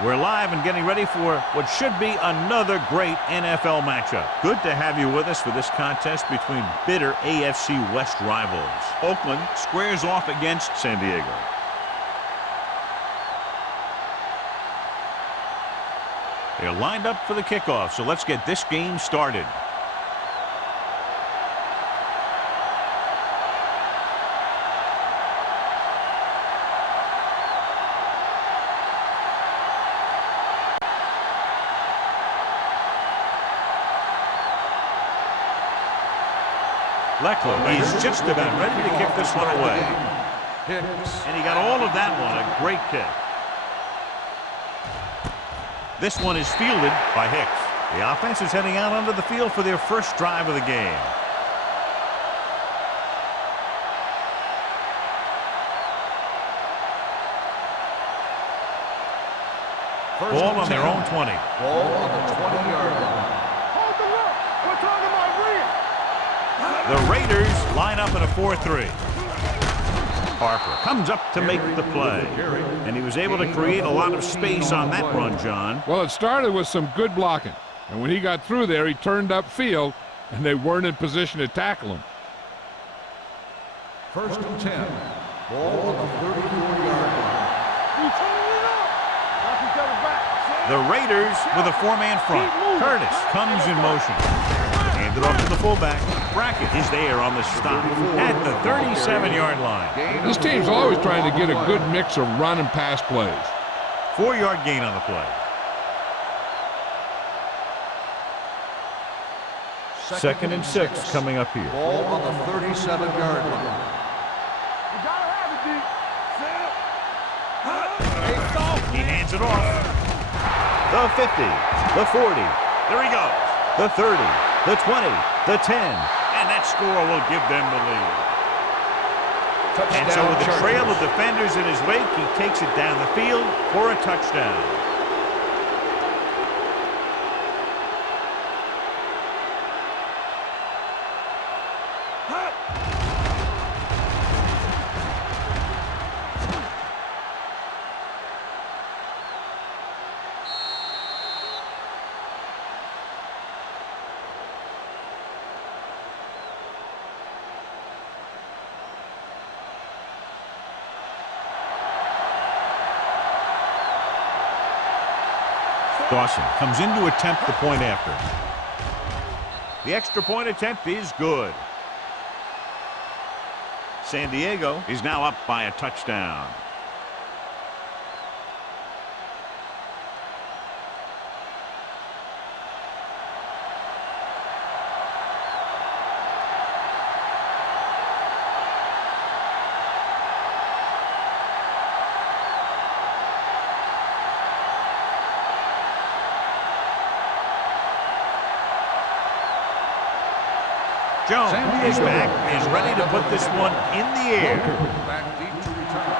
We're live and getting ready for what should be another great NFL matchup. Good to have you with us for this contest between bitter AFC West rivals. Oakland squares off against San Diego. They're lined up for the kickoff, so let's get this game started. Leckler is just about ready to kick this one away. And he got all of that one, a great kick. This one is fielded by Hicks. The offense is heading out onto the field for their first drive of the game. Ball on their own 20. Ball on the 20-yard line. Hold the rock. We're talking about real. The Raiders line up in a 4-3. Harper comes up to make the play. And he was able to create a lot of space on that run, John. Well, it started with some good blocking. And when he got through there, he turned upfield, and they weren't in position to tackle him. 1st and 10. Ball on the 34-yard line. The Raiders with a 4-man front. Curtis comes in motion. Handed off to the fullback. Brackett is there on the stop at the 37-yard line. This team's always trying to get a good mix of run and pass plays. 4-yard gain on the play. 2nd and 6 coming up here. Ball on the 37-yard line. You gotta have it, D. He hands it off. The 50, the 40, there he goes. The 30, the 20, the 10, and that score will give them the lead. And so with the trail of defenders in his wake, he takes it down the field for a touchdown. Dawson comes in to attempt the point after. The extra point attempt is good. San Diego is now up by a touchdown. Jones is back and is ready to put this one in the air. Back deep to return.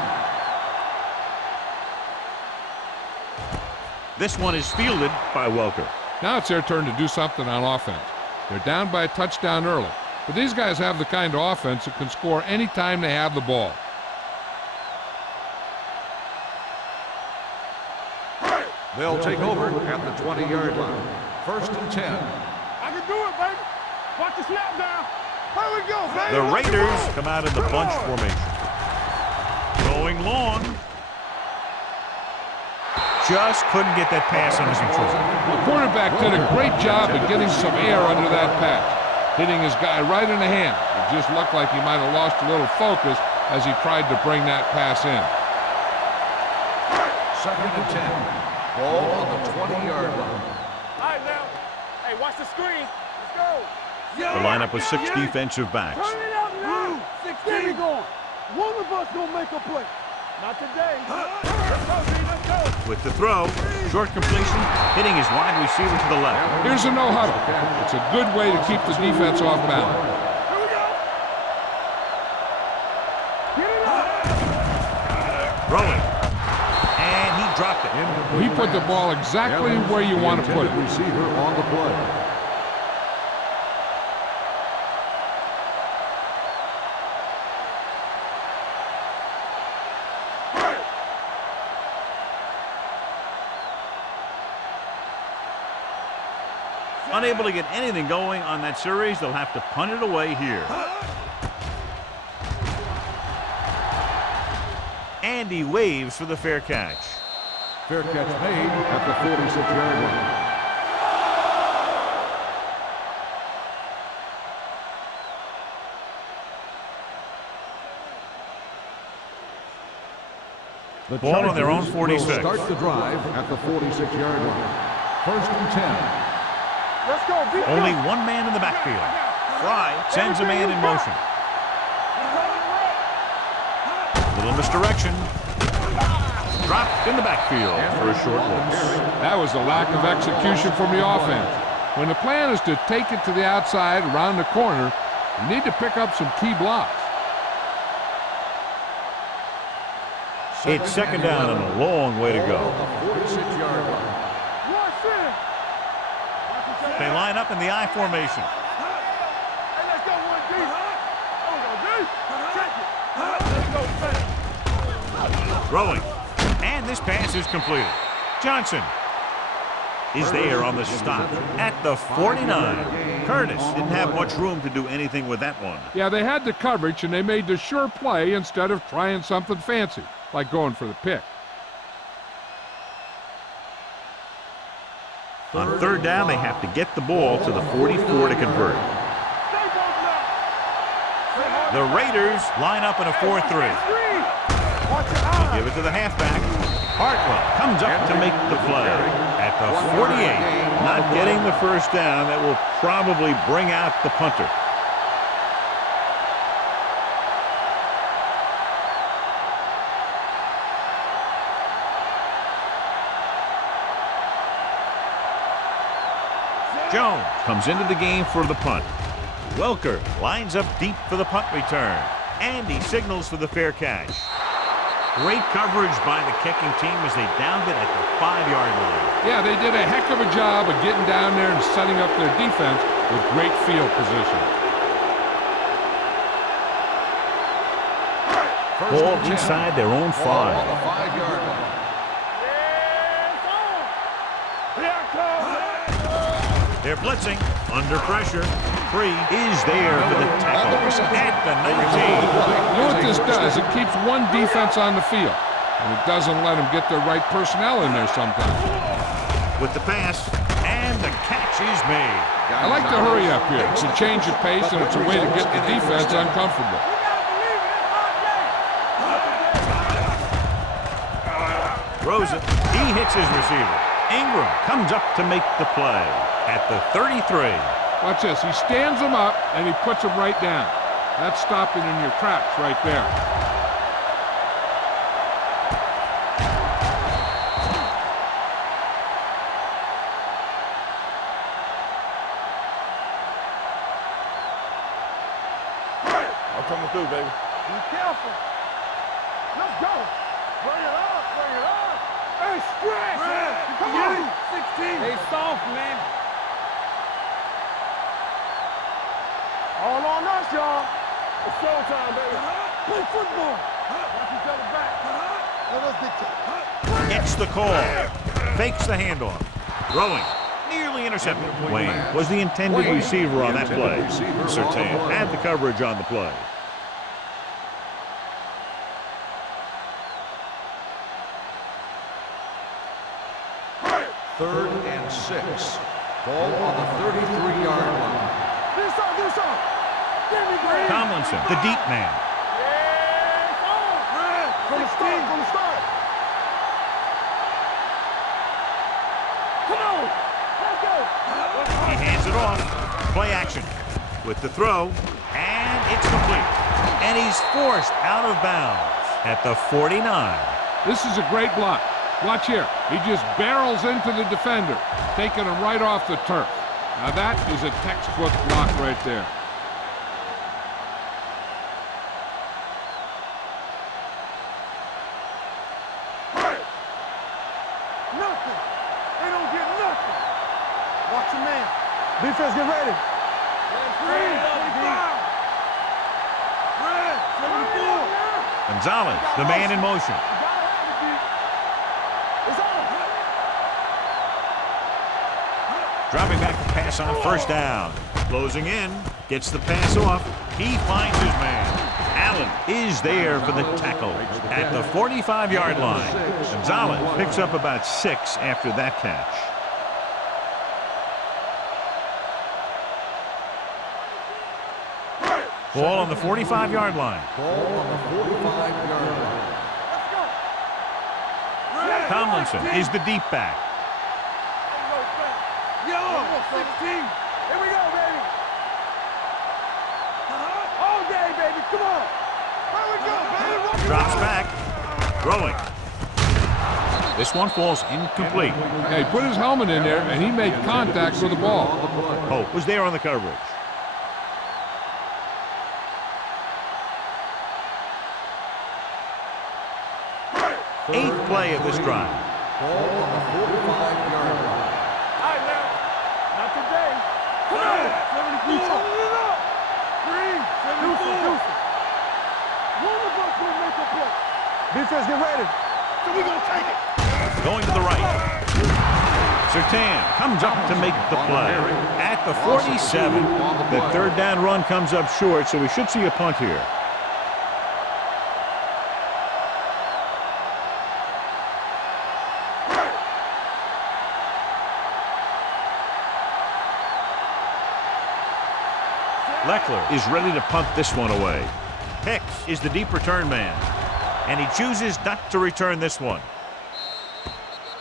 This one is fielded by Welker. Now it's their turn to do something on offense. They're down by a touchdown early. But these guys have the kind of offense that can score any time they have the ball. They'll take over at the 20-yard line. 1st and 10. I can do it, baby. Watch the snap down. Here we go, baby. The Raiders come out in the bunch formation. Going long. Just couldn't get that pass under control. The quarterback did a great job of getting some air under that pass, hitting his guy right in the hand. It just looked like he might have lost a little focus as he tried to bring that pass in. 2nd and 10. Ball on the 20-yard line. All right, now. Hey, watch the screen. Let's go. The lineup with 6 defensive backs. Turn it out now. There we go. One of us gonna make a play. Not today. Let's go, D. Let's go. With the throw, short completion, hitting his wide receiver to the left. Here's a no huddle. It's a good way to keep the defense off balance. Here we go. Get it up. Throwing. And he dropped it. He put the ball exactly where you want to put it. Receiver on the play. Unable to get anything going on that series, they'll have to punt it away here. Andy waves for the fair catch. Fair catch made at the 46-yard line. The Ball on their own 46. Will start the drive at the 46-yard line. 1st and 10. Let's go. Only one man in the backfield. Fry sends a man in motion. Little misdirection. Dropped in the backfield for a short loss. That was a lack of execution from the offense. When the plan is to take it to the outside around the corner, you need to pick up some key blocks. It's second down and a long way to go. 46-yard line. They line up in the I formation. Hey, let's go one deep. Check it. Let's go, Throwing. And this pass is completed. Johnson is there on the stop at the 49. Curtis didn't have much room to do anything with that one. Yeah, they had the coverage, and they made the sure play instead of trying something fancy, like going for the pick. On third down, they have to get the ball to the 44 to convert. The Raiders line up in a 4-3. Give it to the halfback. Hartwell comes up to make the play at the 48. Not getting the first down. That will probably bring out the punter. Jones comes into the game for the punt. Welker lines up deep for the punt return. And he signals for the fair catch. Great coverage by the kicking team as they downed it at the 5-yard line. Yeah, they did a heck of a job of getting down there and setting up their defense with great field position. Ball inside their own 5. On the 5-yard line. They're blitzing, under pressure. Free is there for the tackle at the 19. You know what this does? It keeps one defense on the field, and it doesn't let them get their right personnel in there sometimes. With the pass, and the catch is made. I like to hurry up here. It's a change of pace, and it's a way to get the defense uncomfortable. Throws it. He hits his receiver. Ingram comes up to make the play at the 33. Watch this. He stands them up, and he puts them right down. That's stopping in your tracks right there. I'm coming through, baby. Be careful. Let's go. Bring it up. Bring it up. Hey, stretch. Come on. 16. Hey, soft, man. All on us, y'all. It's showtime, baby. Play football. Watch each other back. Let us dictate. Gets the call. Fakes the handoff. Throwing. Nearly intercepted. Wayne was the intended receiver on that play. Surtain had the coverage on the play. Third and 6. Ball on the 33-yard line. Tomlinson, the deep man. From the start. Come on. Let's go. He hands it off. Play action with the throw, and it's complete. And he's forced out of bounds at the 49. This is a great block. Watch here. He just barrels into the defender, taking him right off the turf. Now that is a textbook block right there. Nothing. They don't get nothing. Watch your man. Defense, get ready. Red, 74. Gonzalez, the man in motion. Dropping back to pass pass on first down. Closing in. Gets the pass off. He finds his man. Allen is there for the tackle at the 45-yard line. Gonzalez picks up about 6 after that catch. Ball on the 45-yard line. Ball on the 45-yard line. Tomlinson is the deep back. Yo, 16. Here we go, baby. All day, baby. Come on. Here we go, baby. Drops back. Throwing. This one falls incomplete. Yeah, he put his helmet in there, and he made contact with the ball. Hope was there on the coverage. Eighth play of this drive. Ball on the 45-yard line. All right, now. Not today. Come on. 74. Green. 74. One of us will make a play. Defense, get ready. So we going to take it. Going to the right. Surtain comes up to make the play. At the 47, the third down run comes up short, so we should see a punt here. Leckler is ready to punt this one away. Hicks is the deep return man, and he chooses not to return this one.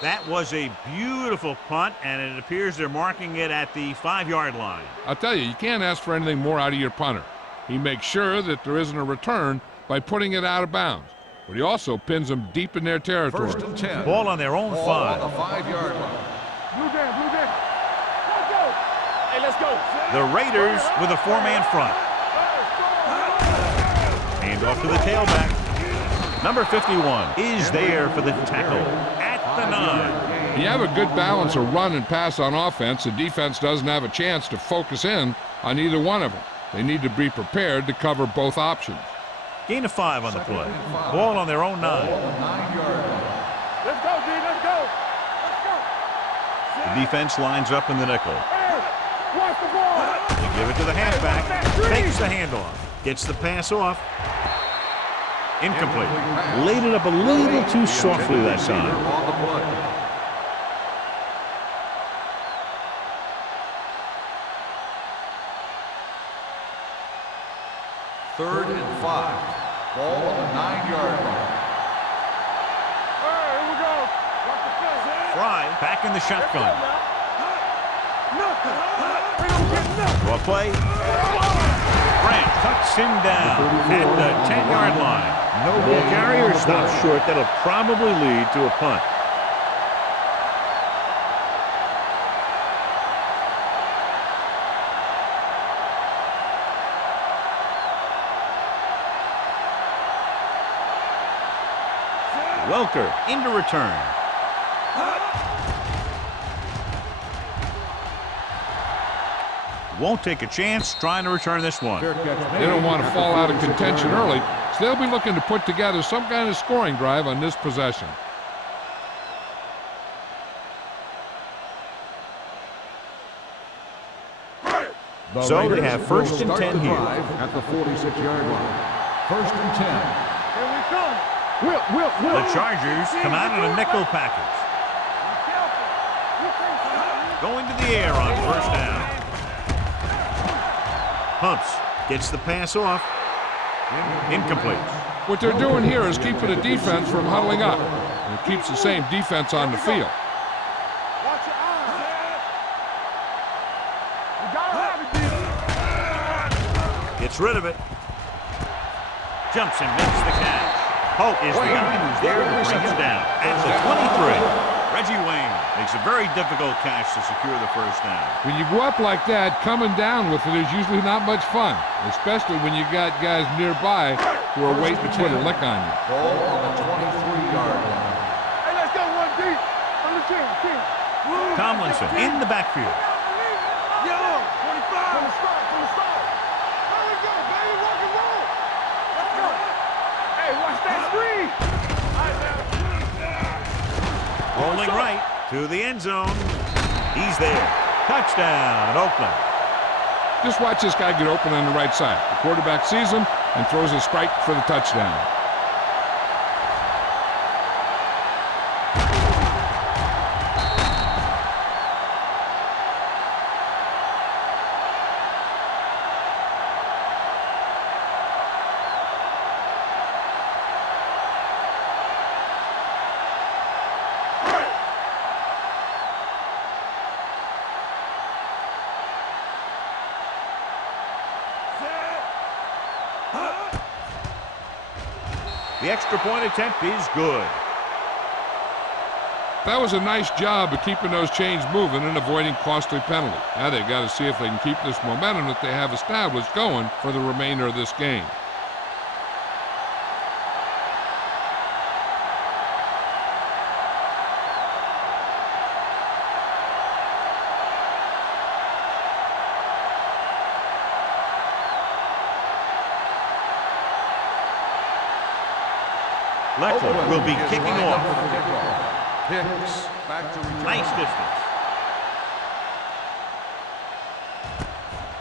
That was a beautiful punt, and it appears they're marking it at the 5-yard line. I'll tell you, you can't ask for anything more out of your punter. He makes sure that there isn't a return by putting it out of bounds, but he also pins them deep in their territory. First and 10. Ball on their own Ball 5. on the 5-yard line. Blue down, blue down. Let's go. Hey, let's go. The Raiders with a 4-man front. Hand off to the tailback. Number 51 is there for the tackle at the 9. You have a good balance of run and pass on offense. The defense doesn't have a chance to focus in on either one of them. They need to be prepared to cover both options. Gain of 5 on the play. Ball on their own 9. Ball on the 9-yard line. Let's go, D. Let's go. Let's go. The defense lines up in the nickel. Hey, watch the ball. They give it to the halfback. Takes the handoff. Gets the pass off. Incomplete. Laid it up a little too softly that time. On the play. Third and 5. Ball on the 9-yard line. Hey, here we go. Watch the play. Fry back in the shotgun. Nothing. We don't get nothing. Draw play. Grant cuts him down at the 10-yard line. No ball carrier stops short. That'll probably lead to a punt. Welker into return. Won't take a chance trying to return this one. They don't want to fall out of contention early, so they'll be looking to put together some kind of scoring drive on this possession. So they have first and 10 here. At the 46-yard line. First and 10. Here we come. Will. The Chargers come out in a nickel package. Going to the air on first down. Pumps. Gets the pass off. Incomplete. What they're doing here is keeping the defense from huddling up. And it keeps the same defense on the field. Watch your eyes. You gotta have it, D. Gets rid of it. Jumps and makes the catch. Hope is the guy who's there to bring him down at the 23. Reggie Wayne makes a very difficult catch to secure the first down. When you go up like that, coming down with it is usually not much fun, especially when you got guys nearby who are waiting to put a lick on you. Ball on the 23-yard line. Hey, let's go one deep. On the 10. Tomlinson in the backfield. Yo, 25. From the start. There we go, baby. Rock and roll. Let's go. Hey, watch that screen. All right, now. Rolling right to the end zone. He's there. Touchdown, Oakland. Just watch this guy get open on the right side. The quarterback sees him and throws a strike for the touchdown. The extra point attempt is good. That was a nice job of keeping those chains moving and avoiding costly penalties. Now they've got to see if they can keep this momentum that they have established going for the remainder of this game. Leckler will be kicking off. Hicks back to return. Nice distance.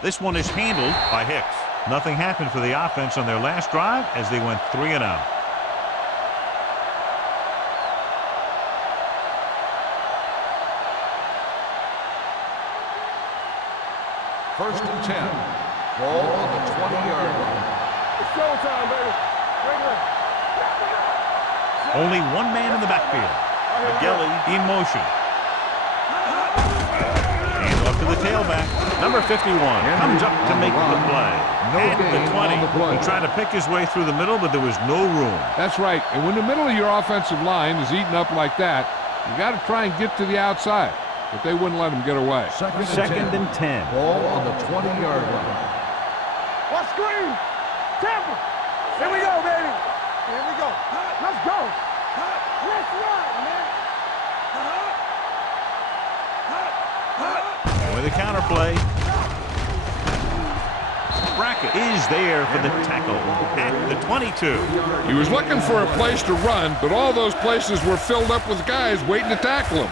This one is handled by Hicks. Nothing happened for the offense on their last drive as they went 3 and out. First and 10. Ball on the 20-yard line. It's showtime, baby. Bring it. Only one man in the backfield. McGilly in motion. And off to the tailback. Number 51 comes up to make the play. At the 20. He tried to pick his way through the middle, but there was no room. That's right. And when the middle of your offensive line is eaten up like that, you got to try and get to the outside. But they wouldn't let him get away. Second and 10. Ball on the 20-yard line. What screen? Tampa. Here we go, baby. Here we go. Let's go. Let's run, man. With a counter play. Brackett is there for the tackle at the 22. He was looking for a place to run, but all those places were filled up with guys waiting to tackle him.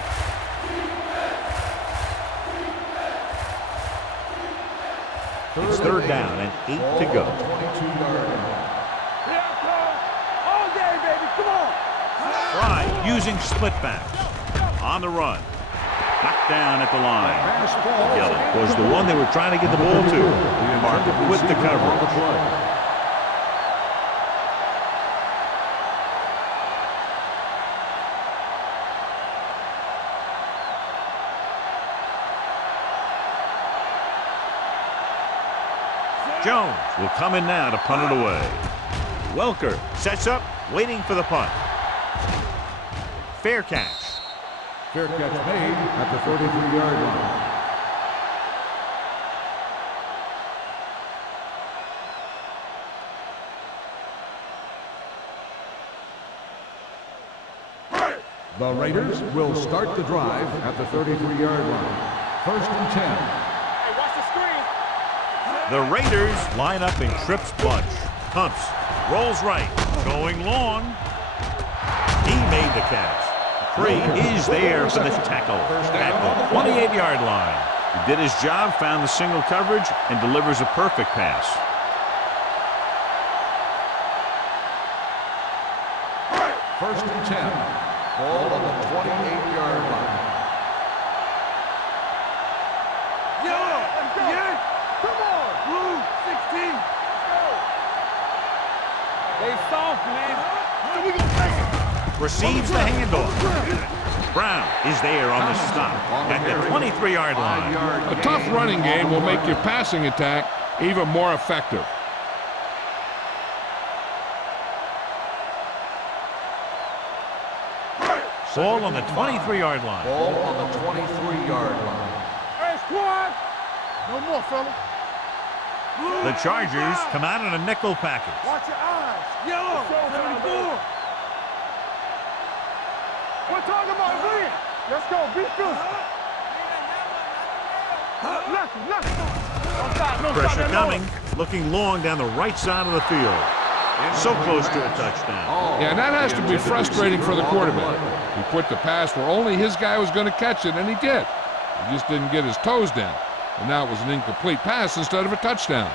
It's third down and 8 to go. 22-yard line. All day, baby. Come on. Fry using split backs on the run. Knocked down at the line. Kelly was the one they were trying to get the ball to. Mark with the coverage. Jones will come in now to punt it away. Welker sets up, waiting for the punt. Fair catch. Fair catch made at the 33-yard line. The Raiders will start the drive at the 33-yard line. First and 10. Hey, watch the screen. The Raiders line up in trips bunch. Pumps, rolls right, going long. He made the catch. Cree is there for the tackle at the 28-yard line. He did his job, found the single coverage, and delivers a perfect pass. First and 10. Ball on the 28-yard line. Let's go. Come on. Blue 16. Go. They soft, man. So we gonna take it. Receives the handoff. Brown is there on the stop at the 23-yard line. A tough running game will make your passing attack even more effective. Ball on the 23-yard line. Ball on the 23-yard line. Hey, squad. No more, fella. The Chargers come out in a nickel package. Watch your eyes. Yellow. 74. We're talking about win. Let's go. Be good. Nothing. Pressure coming. Looking long down the right side of the field. So close to a touchdown. Yeah, and that has to be frustrating for the quarterback. He put the pass where only his guy was going to catch it, and he did. He just didn't get his toes down. And now it was an incomplete pass instead of a touchdown.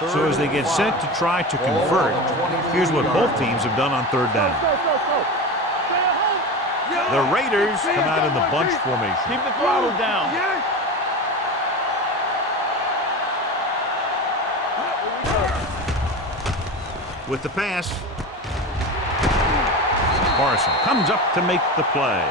So as they get set to try to convert, here's what both teams have done on third down. The Raiders come out in the bunch formation. Keep the throttle down. With the pass, Carson comes up to make the play.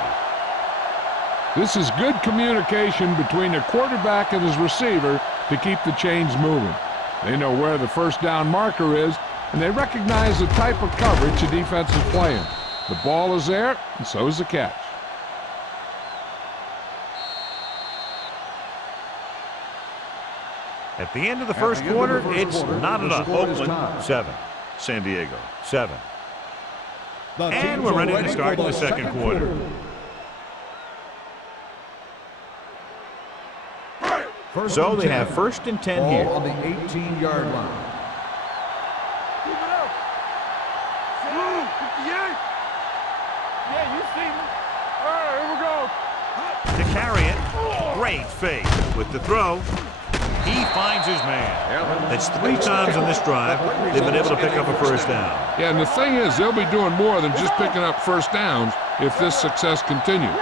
This is good communication between the quarterback and his receiver to keep the chains moving. They know where the first down marker is, and they recognize the type of coverage the defense is playing. The ball is there, and so is the catch. At the end of the first quarter, it's not enough. Oakland, 7. San Diego, 7. And we're ready to start the second quarter. So they have first and 10 here. On the 18-yard line. Keep it up. 58. Yeah, you see me. All right, here we go. To carry it, great fake. With the throw, he finds his man. That's 3 times on this drive they've been able to pick up a first down. Yeah, and the thing is, they'll be doing more than just picking up first downs if this success continues.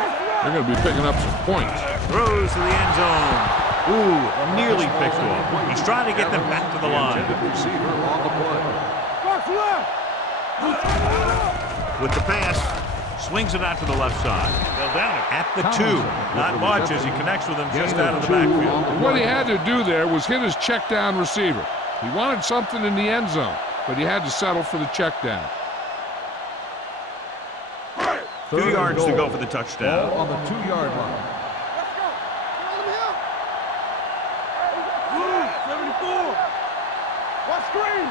They're going to be picking up some points. Throws to the end zone. Ooh, nearly picked off. He's trying to get them back to the line. Receiver on the play. With the pass, swings it out to the left side. They'll down it at the 2. Not much as he connects with him just out of the backfield. What he had to do there was hit his check down receiver. He wanted something in the end zone, but he had to settle for the check down. 2 yards to go for the touchdown. Ball on the 2-yard line. 74. What screen?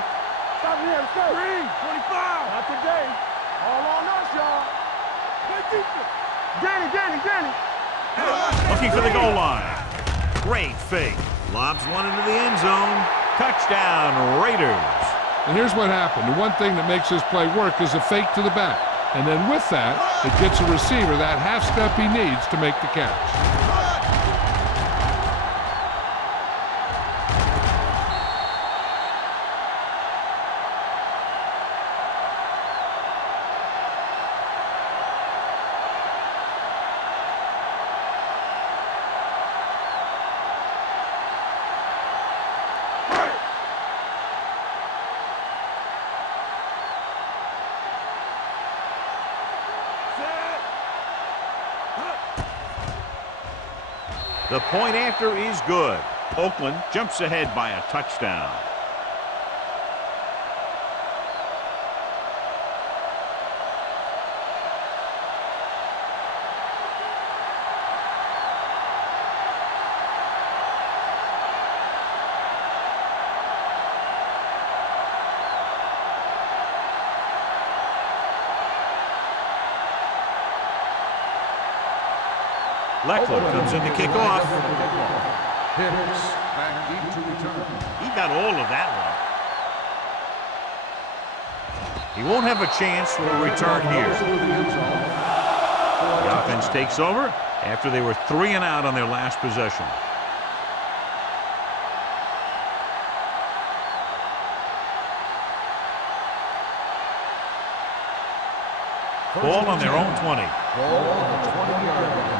Stop here. Let's go. Screen. 25. Not today. All on us, y'all. Danny. Looking for the goal line. Great fake. Lobs one into the end zone. Touchdown, Raiders. And here's what happened. The one thing that makes this play work is a fake to the back. And then with that, it gets a receiver that half step he needs to make the catch. The point after is good. Oakland jumps ahead by a touchdown. Leckler comes in to kick off. Hicks back deep to return. He got all of that one. He won't have a chance for a return here. The offense takes over after they were 3 and out on their last possession. Ball on their own 20. Ball on the 20-yard line.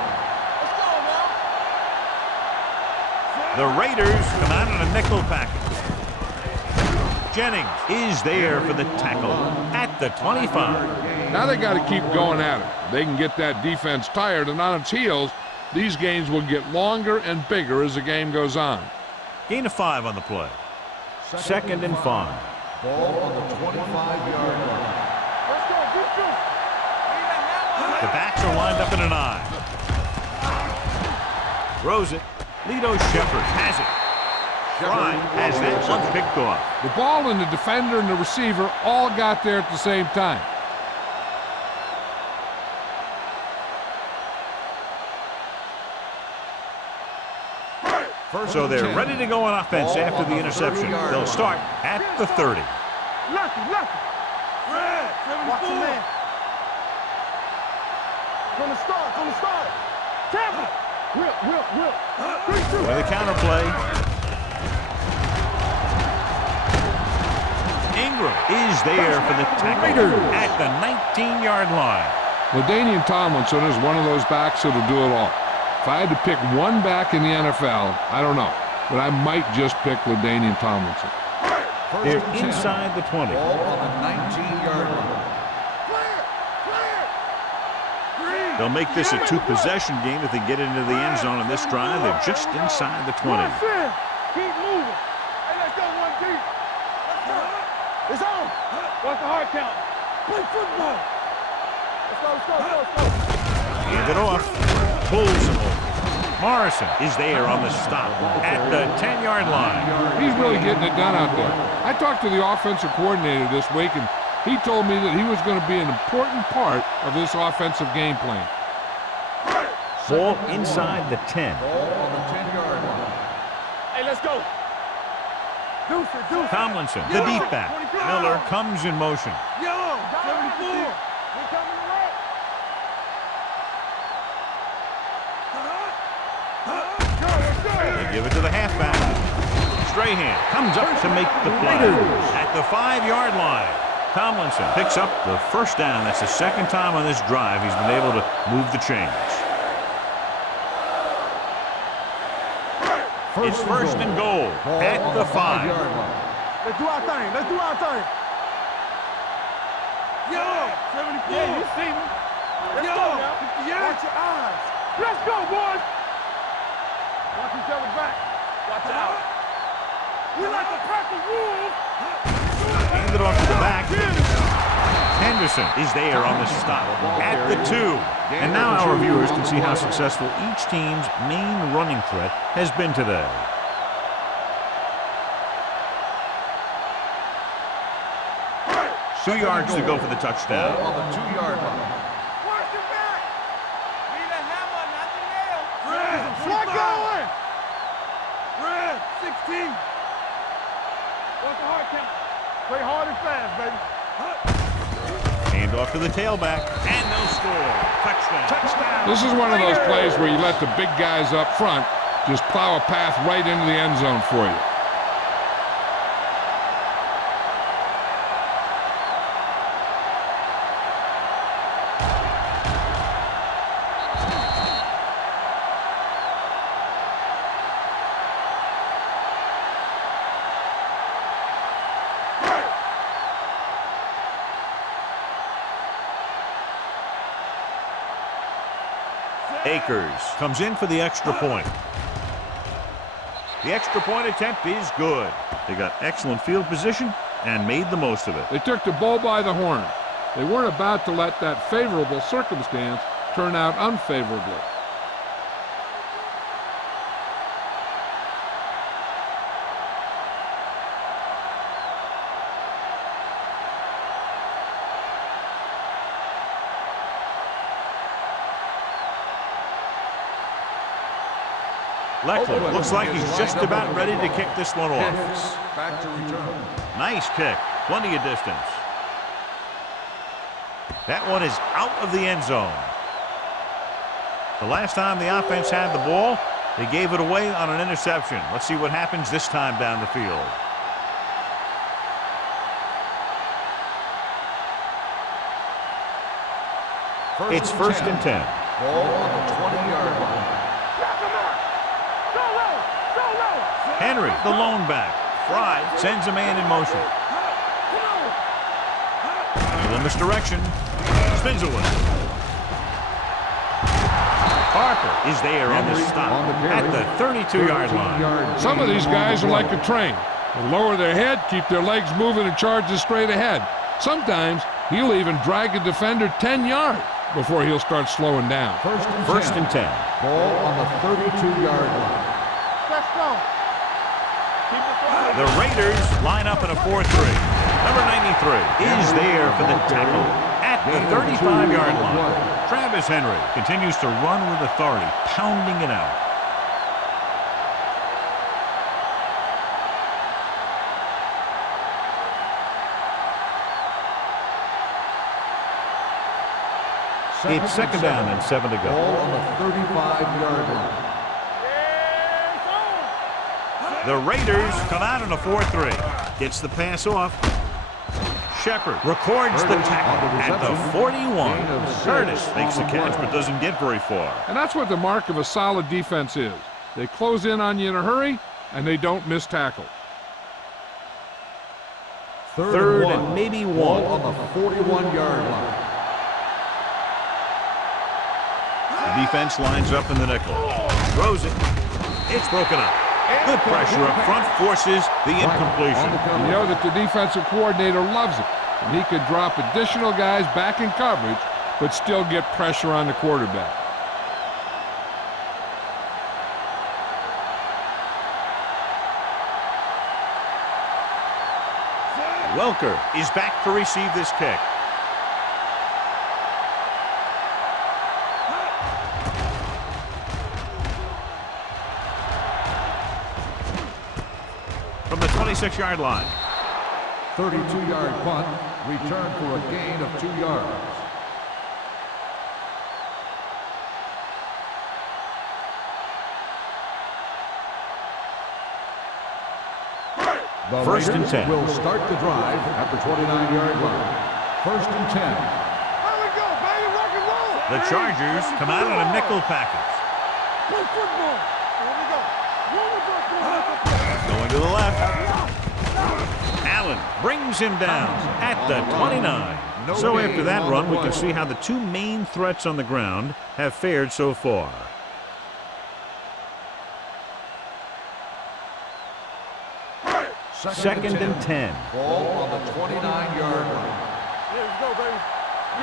The Raiders come out in a nickel package. Jennings is there for the tackle at the 25. Now they got to keep going at it. They can get that defense tired and on its heels. These games will get longer and bigger as the game goes on. Gain of 5 on the play. Second and 5. Ball on the 25-yard line. The backs are lined up in an I. Throws it. Lito Shepard has it. Fry has that one picked off. The ball and the defender and the receiver all got there at the same time. So they're ready to go on offense after the interception. They'll start at the 30. Lucky. Fred, 74. Watch the man. From the start. Tampa. With a counter play. Ingram is there for the tackle at the 19-yard line. LaDainian Tomlinson is one of those backs that'll do it all. If I had to pick one back in the NFL, I don't know, but I might just pick LaDainian Tomlinson. They're inside the 20. Ball on the 19-yard line. They'll make this a two-possession game if they get into the end zone in this drive. They're just inside the 20. Keep moving. Hey, let's go, one deep. Let's go. It's on. What's the hard count? Play football. Let's go. Hand it off. Pulls him over. Morrison is there on the stop at the 10-yard line. He's really getting it done out there. I talked to the offensive coordinator this week, and he told me that he was going to be an important part of this offensive game plan. Ball inside the 10. Ball on the 10-yard line. Hey, let's go. Deuce. Tomlinson, the deep back. Miller comes in motion. Yellow, 74. We're coming to work. They give it to the halfback. Strahan comes up to make the play at the 5-yard line. Tomlinson picks up the first down. That's the second time on this drive he's been able to move the chains. It's first and goal at the 5. Let's do our thing. Yo, 74. Yeah, you see me. Let's go now. Watch your eyes. Let's go, boys. Watch each other back. Watch out. We like to crack the rules. Hand it off to the back. Henderson is there on the stop at the 2. And now our viewers can see how successful each team's main running threat has been today. Two yards to go for the touchdown. Ball on the 2-yard line. Watch your back. Need a hammer, nothing else. Flag going. Red, 16. What's the hard count? Play hard and fast, baby. Hand off to the tailback, and they'll score. Touchdown. This is one of those plays where you let the big guys up front just plow a path right into the end zone for you. Akers comes in for the extra point. The extra point attempt is good. They got excellent field position and made the most of it. They took the bull by the horn. They weren't about to let that favorable circumstance turn out unfavorably. Leckler looks like he's just about ready to kick this one off. Back to return. Nice kick. Plenty of distance. That one is out of the end zone. The last time the offense had the ball, they gave it away on an interception. Let's see what happens this time down the field. It's first and 10. Ball on the 20-yard line. Henry, the lone back. Fry sends a man in motion. Little misdirection. Spins away. Harper is there on the stop at the 32-yard line. Some of these guys are like a train. They lower their head, keep their legs moving, and charge straight ahead. Sometimes he'll even drag a defender 10 yards before he'll start slowing down. First and 10. Ball on the 32-yard line. Let's go. The Raiders line up in a 4-3. Number 93 is there for the tackle at the 35-yard line. Travis Henry continues to run with authority, pounding it out. It's second down and 7 to go. Ball on the 35-yard line. The Raiders come out in a 4-3. Gets the pass off. Shepard records the tackle at the 41. Curtis makes the catch but doesn't get very far. And that's what the mark of a solid defense is. They close in on you in a hurry, and they don't miss tackle. Third and maybe Ball one. on the 41-yard line. The defense lines up in the nickel. Throws it. It's broken up. Good pressure up front forces the incompletion. You know that the defensive coordinator loves it, and he could drop additional guys back in coverage, but still get pressure on the quarterback. Welker is back to receive this kick. From the 26-yard line. 32-yard punt, return for a gain of 2 yards. The First and Raiders 10. will start the drive at the 29-yard line. First and 10. There we go, baby, rock and roll. The Chargers come out on a nickel package. Play football. There we go. Going to the left. Allen brings him down at the 29. So after that run, we can see how the two main threats on the ground have fared so far. Second and 10. Ball on the 29-yard line. Yeah, let's go, baby.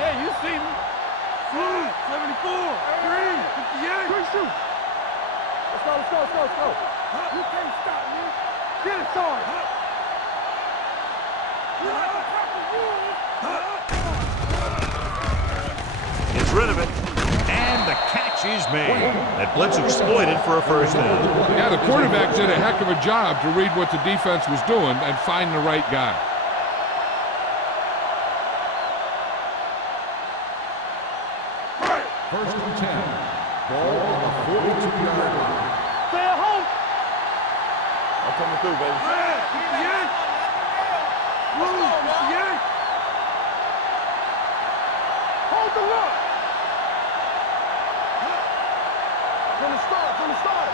Yeah, you see me. 74, 3, 58. Quick shoot. Let's go, let's go, let's go, let's go. You can't stop me. Get it, Sarge. Gets rid of it. And the catch is made. That blitz exploited for a first down. Yeah, the quarterback did a heck of a job to read what the defense was doing and find the right guy. First and 10. Ball on the 42-yard line. Stay at home. I'm coming through, baby. 58. Move, 58. Hold the look. From the start, from the start.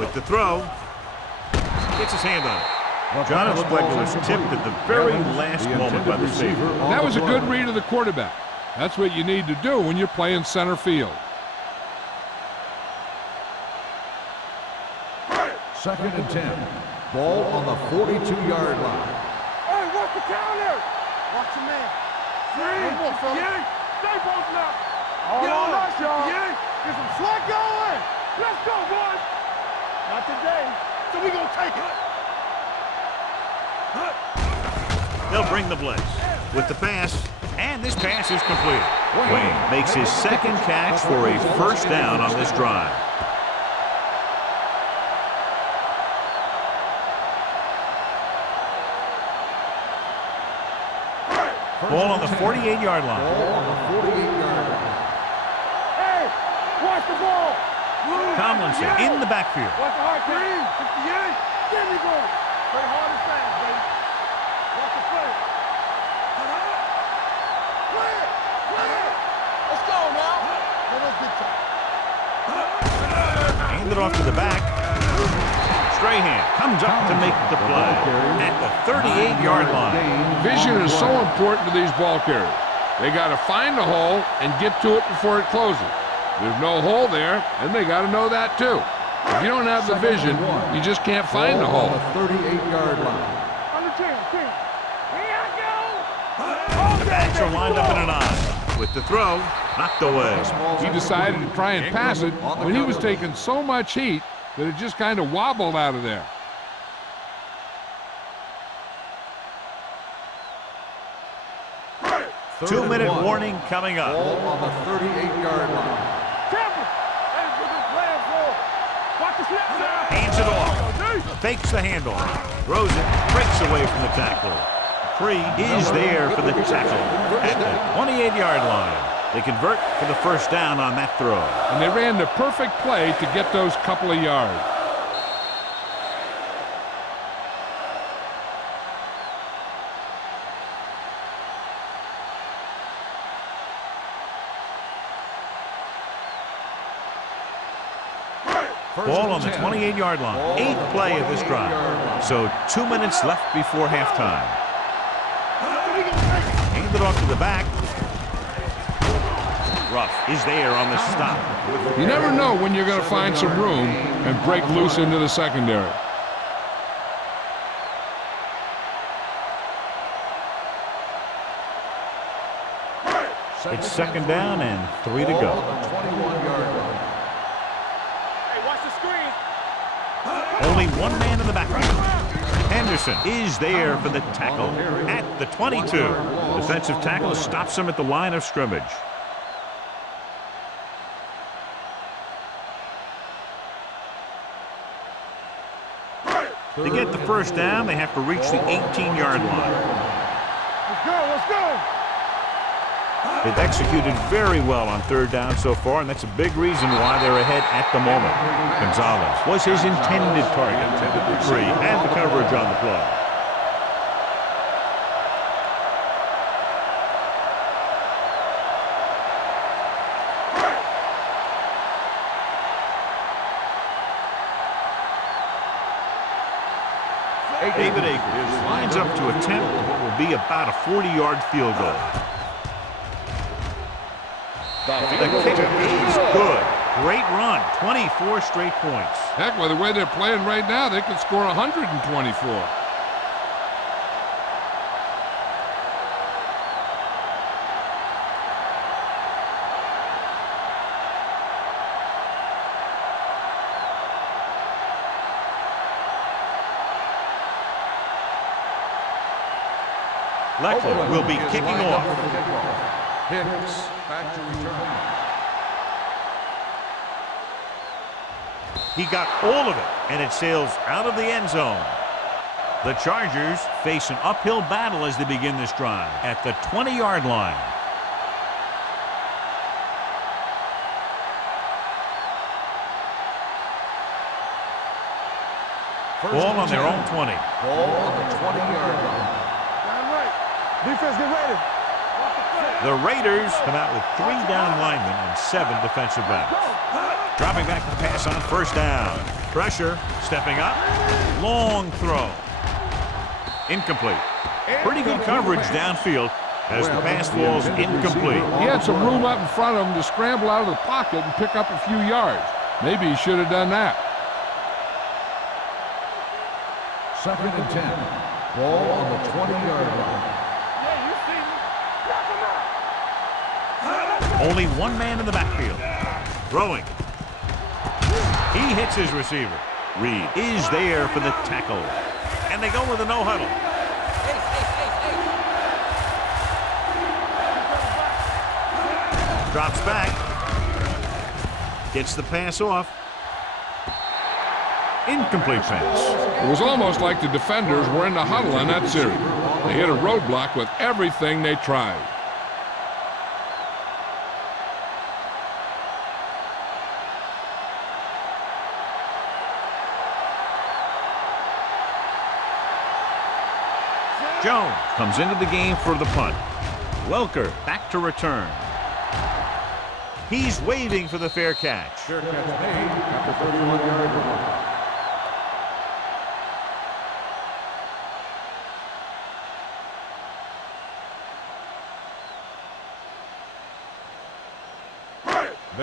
With the throw. Gets his hand on it. John, it looked like it was tipped at the very last moment by the safety. That was a good read of the quarterback. That's what you need to do when you're playing center field. Second and 10. Ball on the 42-yard line. Hey, watch the counter. Watch your man. 3, 58. Stay both now. Get on us, y'all. Get some slack going. Let's go, boys. Not today. So we gonna take it. They'll bring the blitz with the pass, and this pass is completed. Wayne makes his second catch for a first down on this drive. Ball on the 48-yard line. Ball on the 48-yard line. Hey, watch the ball. Tomlinson in the backfield. Watch the hard 58. There we go. Play hard and fast, baby. Watch the play. Play it. Play it. Let's go now. Let's get time. Hand it off to the back. Strahan comes up to make the play at the 38-yard line. Vision is so important to these ball carriers. They got to find the hole and get to it before it closes. There's no hole there, and they got to know that too. If you don't have the vision, you just can't find the hole. On the 38-yard line. Under 10. Here I go. The backs are lined up in an eye. With the throw, knocked away. He decided to try and pass it when he was taking so much heat that it just kind of wobbled out of there. Two-minute warning coming up. Ball on the 38-yard line. Tampa. Hey, put this flag for. Watch the snap now. Hands it off. Fakes the handoff. Throws it. Breaks away from the tackler. Dupree is there for the tackle at the 28-yard line. They convert for the first down on that throw. And they ran the perfect play to get those couple of yards. Ball on the 28-yard line. 8th play of this drive. So 2 minutes left before halftime. Hand it off to the back. Ruff is there on the stop. You never know when you're going to find some room and break loose into the secondary. It's second down and 3 to go. Only one man in the backfield. Henderson is there for the tackle at the 22. Defensive tackle stops him at the line of scrimmage. To get the first down, they have to reach the 18-yard line. Let's go, let's go! They've executed very well on third down so far, and that's a big reason why they're ahead at the moment. Gonzalez was his intended target. Dupree and the coverage on the play. David Akers lines up to attempt what will be about a 40-yard field goal. The kick is good. Great run. 24 straight points. Heck, with the way they're playing right now, they could score 124. Leckler will be kicking off. Hicks back to return. He got all of it, and it sails out of the end zone. The Chargers face an uphill battle as they begin this drive at the 20-yard line. Ball on their own 20. Ball on the 20-yard line. Defense, get ready. The Raiders come out with 3 down linemen and 7 defensive backs. Dropping back to pass on first down. Pressure, stepping up. Long throw. Incomplete. Pretty good coverage downfield as the pass falls incomplete. He had some room up in front of him to scramble out of the pocket and pick up a few yards. Maybe he should have done that. 2nd and 10. Ball on the 20-yard line. Only one man in the backfield. Throwing. He hits his receiver. Reed is there for the tackle. And they go with a no-huddle. Drops back. Gets the pass off. Incomplete pass. It was almost like the defenders were in the huddle on that series. They hit a roadblock with everything they tried. Jones comes into the game for the punt. Welker back to return. He's waving for the fair catch. Fair catch made at the 31-yard line.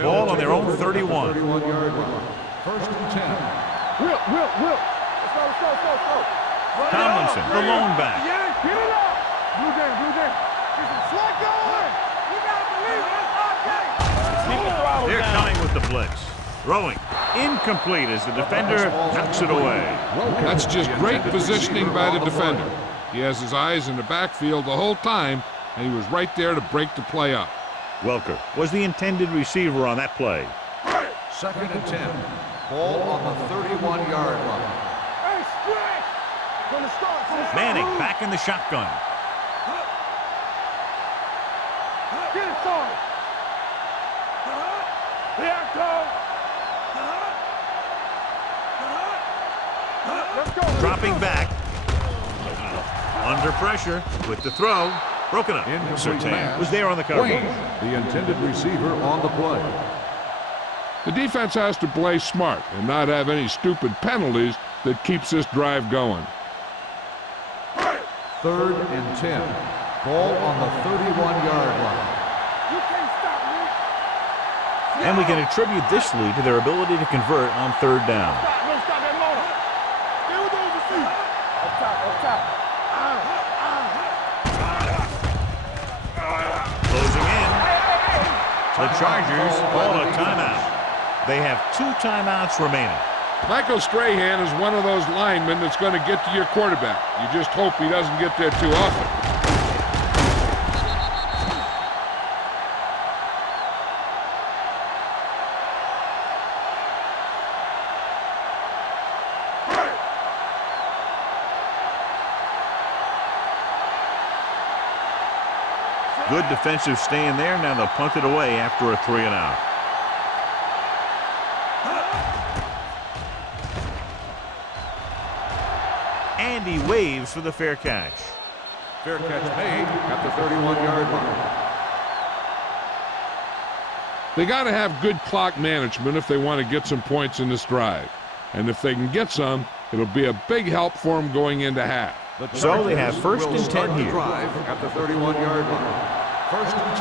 Ball on their own 31. 31-yard line. 1st and 10. Will. Let's go. Tomlinson, the lone back. Yeah, get it up. Blue game. Get some slack going. You gotta believe it. Keep the throttle They're down. coming with the blitz. Throwing. Incomplete as the defender knocks it away. That's just great positioning by the defender. He has his eyes in the backfield the whole time, and he was right there to break the play up. Welker was the intended receiver on that play. 2nd and 10. Ball on the 31-yard line. Hey, stretch. From the start. Manning back in the shotgun. Press on. Here I come. Let's go. Dropping back. Under pressure with the throw. Broken up. Incomplete pass. Was there on the cover. Wayne, the intended receiver on the play. The defense has to play smart and not have any stupid penalties that keeps this drive going. 3rd and 10. Ball on the 31-yard line. You can't stop me. And we can attribute this lead to their ability to convert on 3rd down. Stop. No, stop that motor. Stay with those receivers. Up top, up top. Closing in. The Chargers call a timeout. They have 2 timeouts remaining. Michael Strahan is one of those linemen that's going to get to your quarterback. You just hope he doesn't get there too often. Good defensive stand there. Now they'll punt it away after a 3-and-out. And he waves for the fair catch. Fair catch made at the 31-yard line. They got to have good clock management if they want to get some points in this drive. And if they can get some, it'll be a big help for them going into half. So they have 1st will and 10 start the here. drive at the 31-yard line. 1st and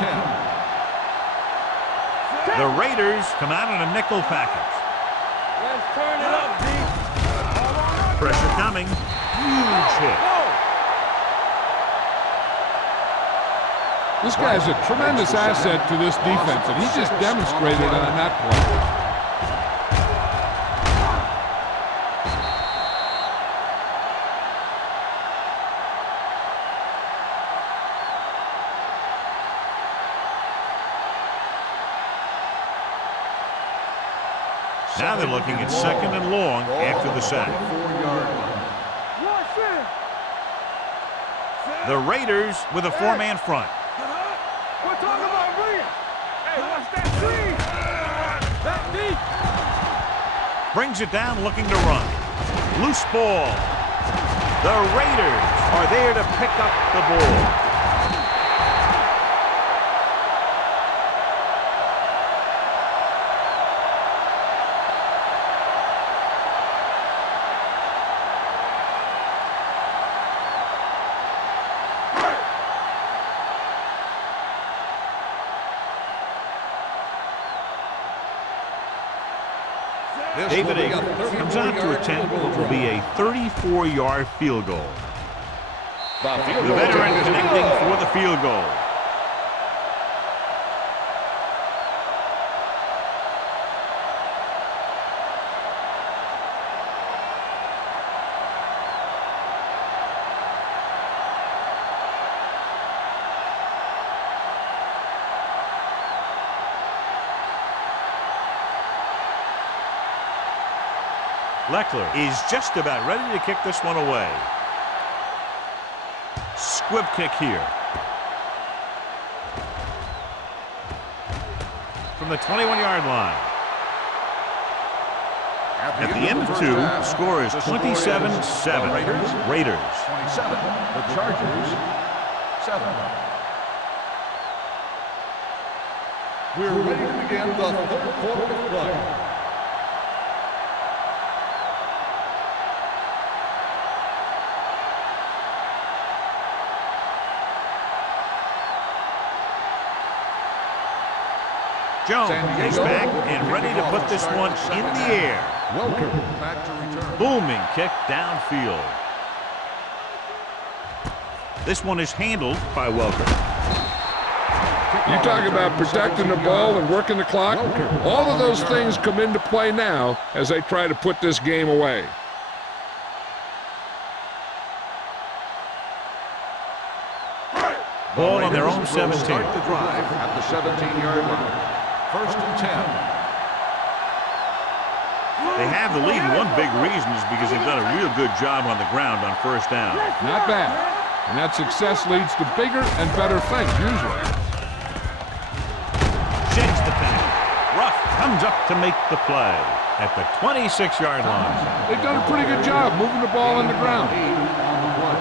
10. The Raiders come out in a nickel package. Let's turn it up, D. Pressure coming. Huge hit. This guy's a tremendous asset to this defense, and he just demonstrated it on that play. Now they're looking at 2nd and long after the sack. 4-yard line. The Raiders with a 4-man front. We're talking about bringing. Hey, watch that tree. That deep. Brings it down looking to run. Loose ball. The Raiders are there to pick up the ball. David Akers comes out to attempt what will be a 34-yard field goal. The veteran connecting for the field goal. Leckler is just about ready to kick this one away. Squib kick here. From the 21-yard line. At the end of 2, the score is 27-7. Raiders. 27. The Chargers, 7. We're ready to begin the 3rd quarter of play. Jones is back and ready to put this one in the air. Welcome back to return. Booming kick downfield. This one is handled by Welker. You talk about protecting the ball and working the clock. All of those things come into play now as they try to put this game away. Ball on their own 17. Start the drive at the 17-yard line. 1st and 10. They have the lead, and one big reason is because they've done a real good job on the ground on 1st down. Not bad. And that success leads to bigger and better things, usually. sheds the tackle. Ruff comes up to make the play at the 26-yard line. They've done a pretty good job moving the ball on the ground. On the play.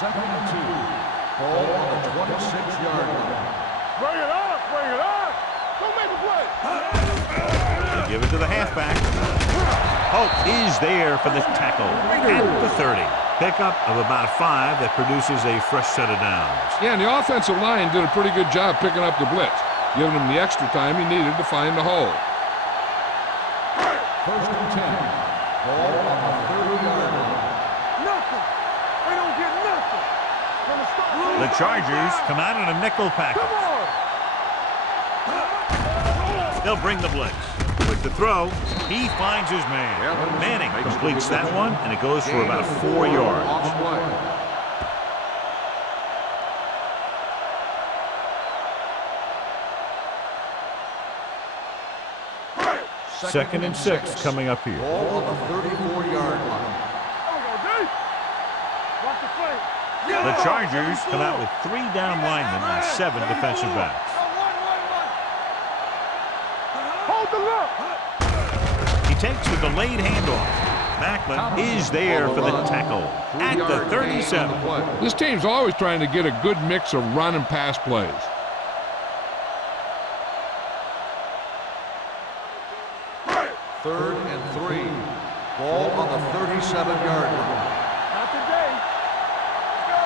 Second and 2. Ball on the 26-yard line. Bring it up, bring it up. Don't make a play. They give it to the halfback. Hope is there for the tackle at the 30. Pickup of about 5 that produces a fresh set of downs. Yeah, and the offensive line did a pretty good job picking up the blitz, giving him the extra time he needed to find the hole. First and 10. Ball on the 30-yard line. Nothing. They don't get nothing. From the start. The Chargers come out in a nickel package. Come on. They'll bring the blitz. With the throw, he finds his man. Manning completes that one, and it goes for about 4 yards. On the play. Second and 6 coming up here. Ball on the 34-yard line. Watch the play. The Chargers come out with 3 down linemen and 7 defensive backs. Hold the look. He takes the delayed handoff. Macklin is there for the tackle at the 37. This team's always trying to get a good mix of run and pass plays. Third and 3. Ball on the 37-yard line. Not today. Go.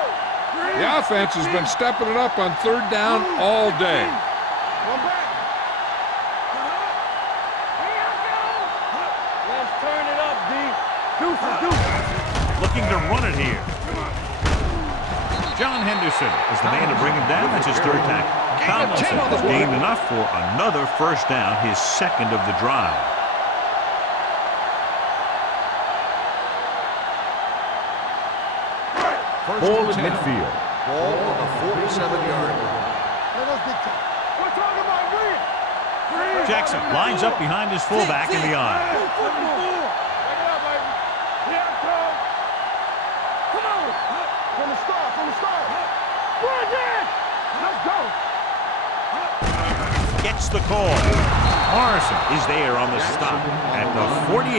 The offense has been stepping it up on third down all day. One back. Let's turn it up, D. Deuces. Looking to run it here. John Henderson is the man to bring him down. That's his 3rd tackle. Tomlinson has gained enough for another first down, his 2nd of the drive. Ball at midfield. Ball on the 47-yard line. We're talking about green. Jackson lines up behind his fullback in the eye. Bring it up, baby. Here it comes. Come on. From the start. Run again. Let's go. Gets the call. Morrison is there on the stop at the 48.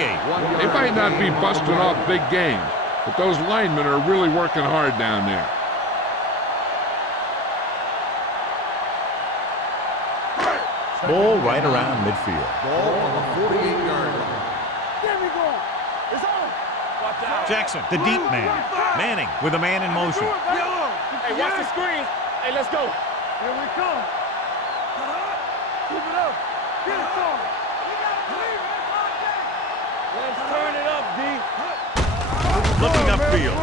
They might not be busting off big games, but those linemen are really working hard down there. Ball right around midfield. Ball on the 48-yard line. There we go. It's on. Watch out. Jackson, the deep man. Manning with a man in motion. Hey, watch the screen. Hey, let's go. Here we come. Keep it up. Get it started. Let's turn it up, D. Looking upfield.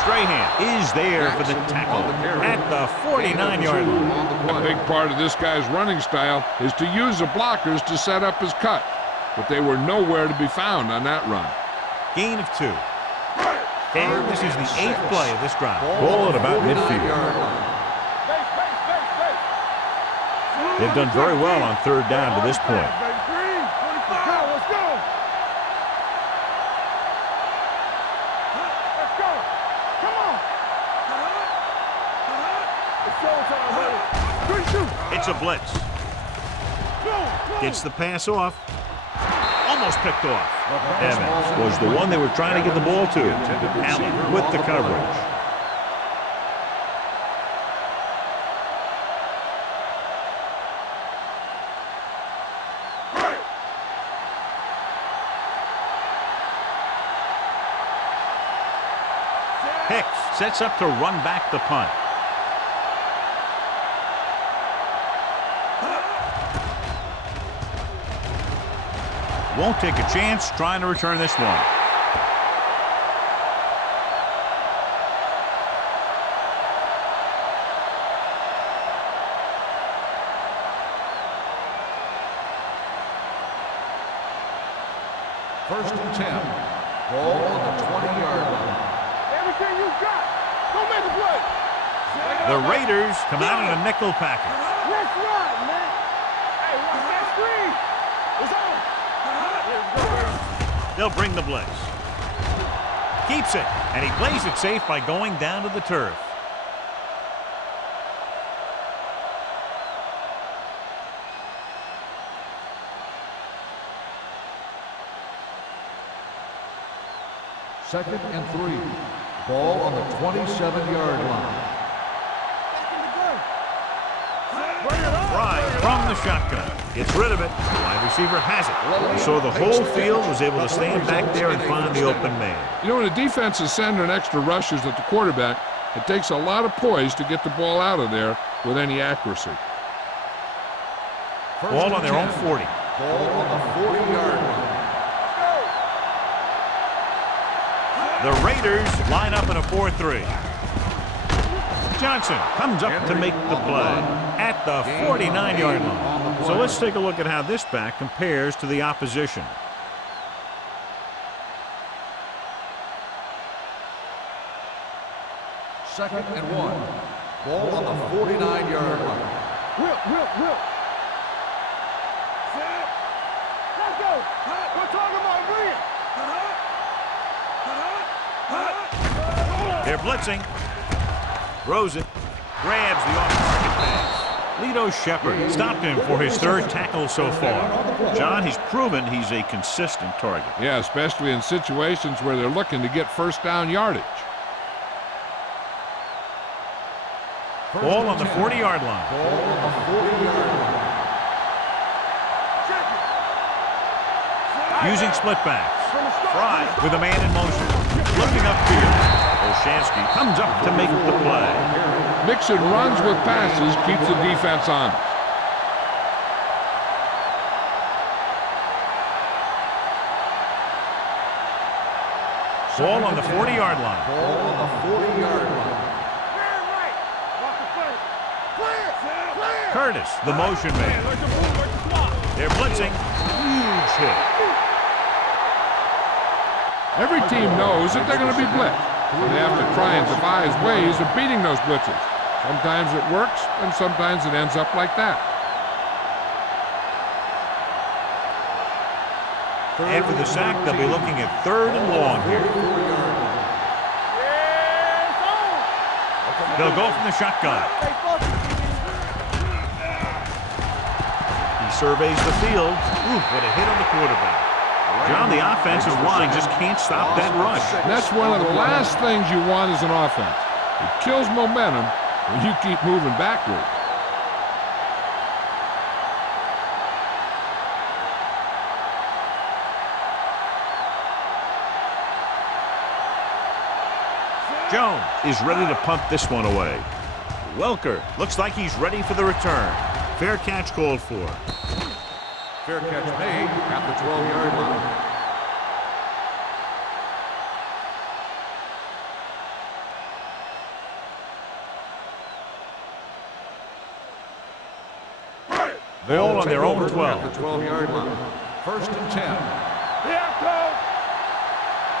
Strahan is there for the tackle at the 49-yard line. A big part of this guy's running style is to use the blockers to set up his cut, but they were nowhere to be found on that run. Gain of 2. And this is the 8th play of this drive. Ball at about midfield. They've done very well on third down to this point. It's a blitz. Gets the pass off. Almost picked off. Evans was the one they were trying to get the ball to. Allen with the coverage. Hicks sets up to run back the punt. Won't take a chance trying to return this one. First and 10. Ball on the 20-yard line. Everything you got. Don't make a play. The Raiders come out in a nickel package. Let's run, man. Hey, watch that screen. It's on. They'll bring the blitz. Keeps it, and he plays it safe by going down to the turf. Second and 3. Ball on the 27-yard line. Fry from the shotgun. Gets rid of it. The wide receiver has it. So the whole field was able to stand back there and find the open man. You know, when a defense is sending extra rushers at the quarterback, it takes a lot of poise to get the ball out of there with any accuracy. Ball on their own 40. Ball on the 40-yard line. The Raiders line up in a 4-3. Johnson comes up to make the play at the 49-yard line. So let's take a look at how this back compares to the opposition. Second and 1. Ball on the 49-yard line. Will. Set. Let's go. We're talking about William. They're blitzing. Throws it. Grabs the off-target pass. Lito Shepard stopped him for his third tackle so far. John, he's proven he's a consistent target. Yeah, especially in situations where they're looking to get first down yardage. Ball on the 40-yard line. Ball on the 40-yard line. Using split backs. Fry with a man in motion. Looking upfield. Olshansky comes up to make the play. Mixing runs with passes keeps the defense honest. Ball on the 40-yard line. Ball on the 40-yard line. Curtis, the motion man. They're blitzing. Huge hit. Every team knows that they're going to be blitzed, so they have to try and devise ways of beating those blitzes. Sometimes it works, and sometimes it ends up like that. After the sack, they'll be looking at 3rd and long here. They'll go from the shotgun. He surveys the field. Ooh, what a hit on the quarterback. John, the offensive line just can't stop that rush. And that's one of the last things you want as an offense. It kills momentum when you keep moving backward. Jones is ready to punt this one away. Welker looks like he's ready for the return. Fair catch called for. Fair catch made at the 12-yard line. Ball on their own 12. At the 12-yard line. 1st and 10. Yeah, coach.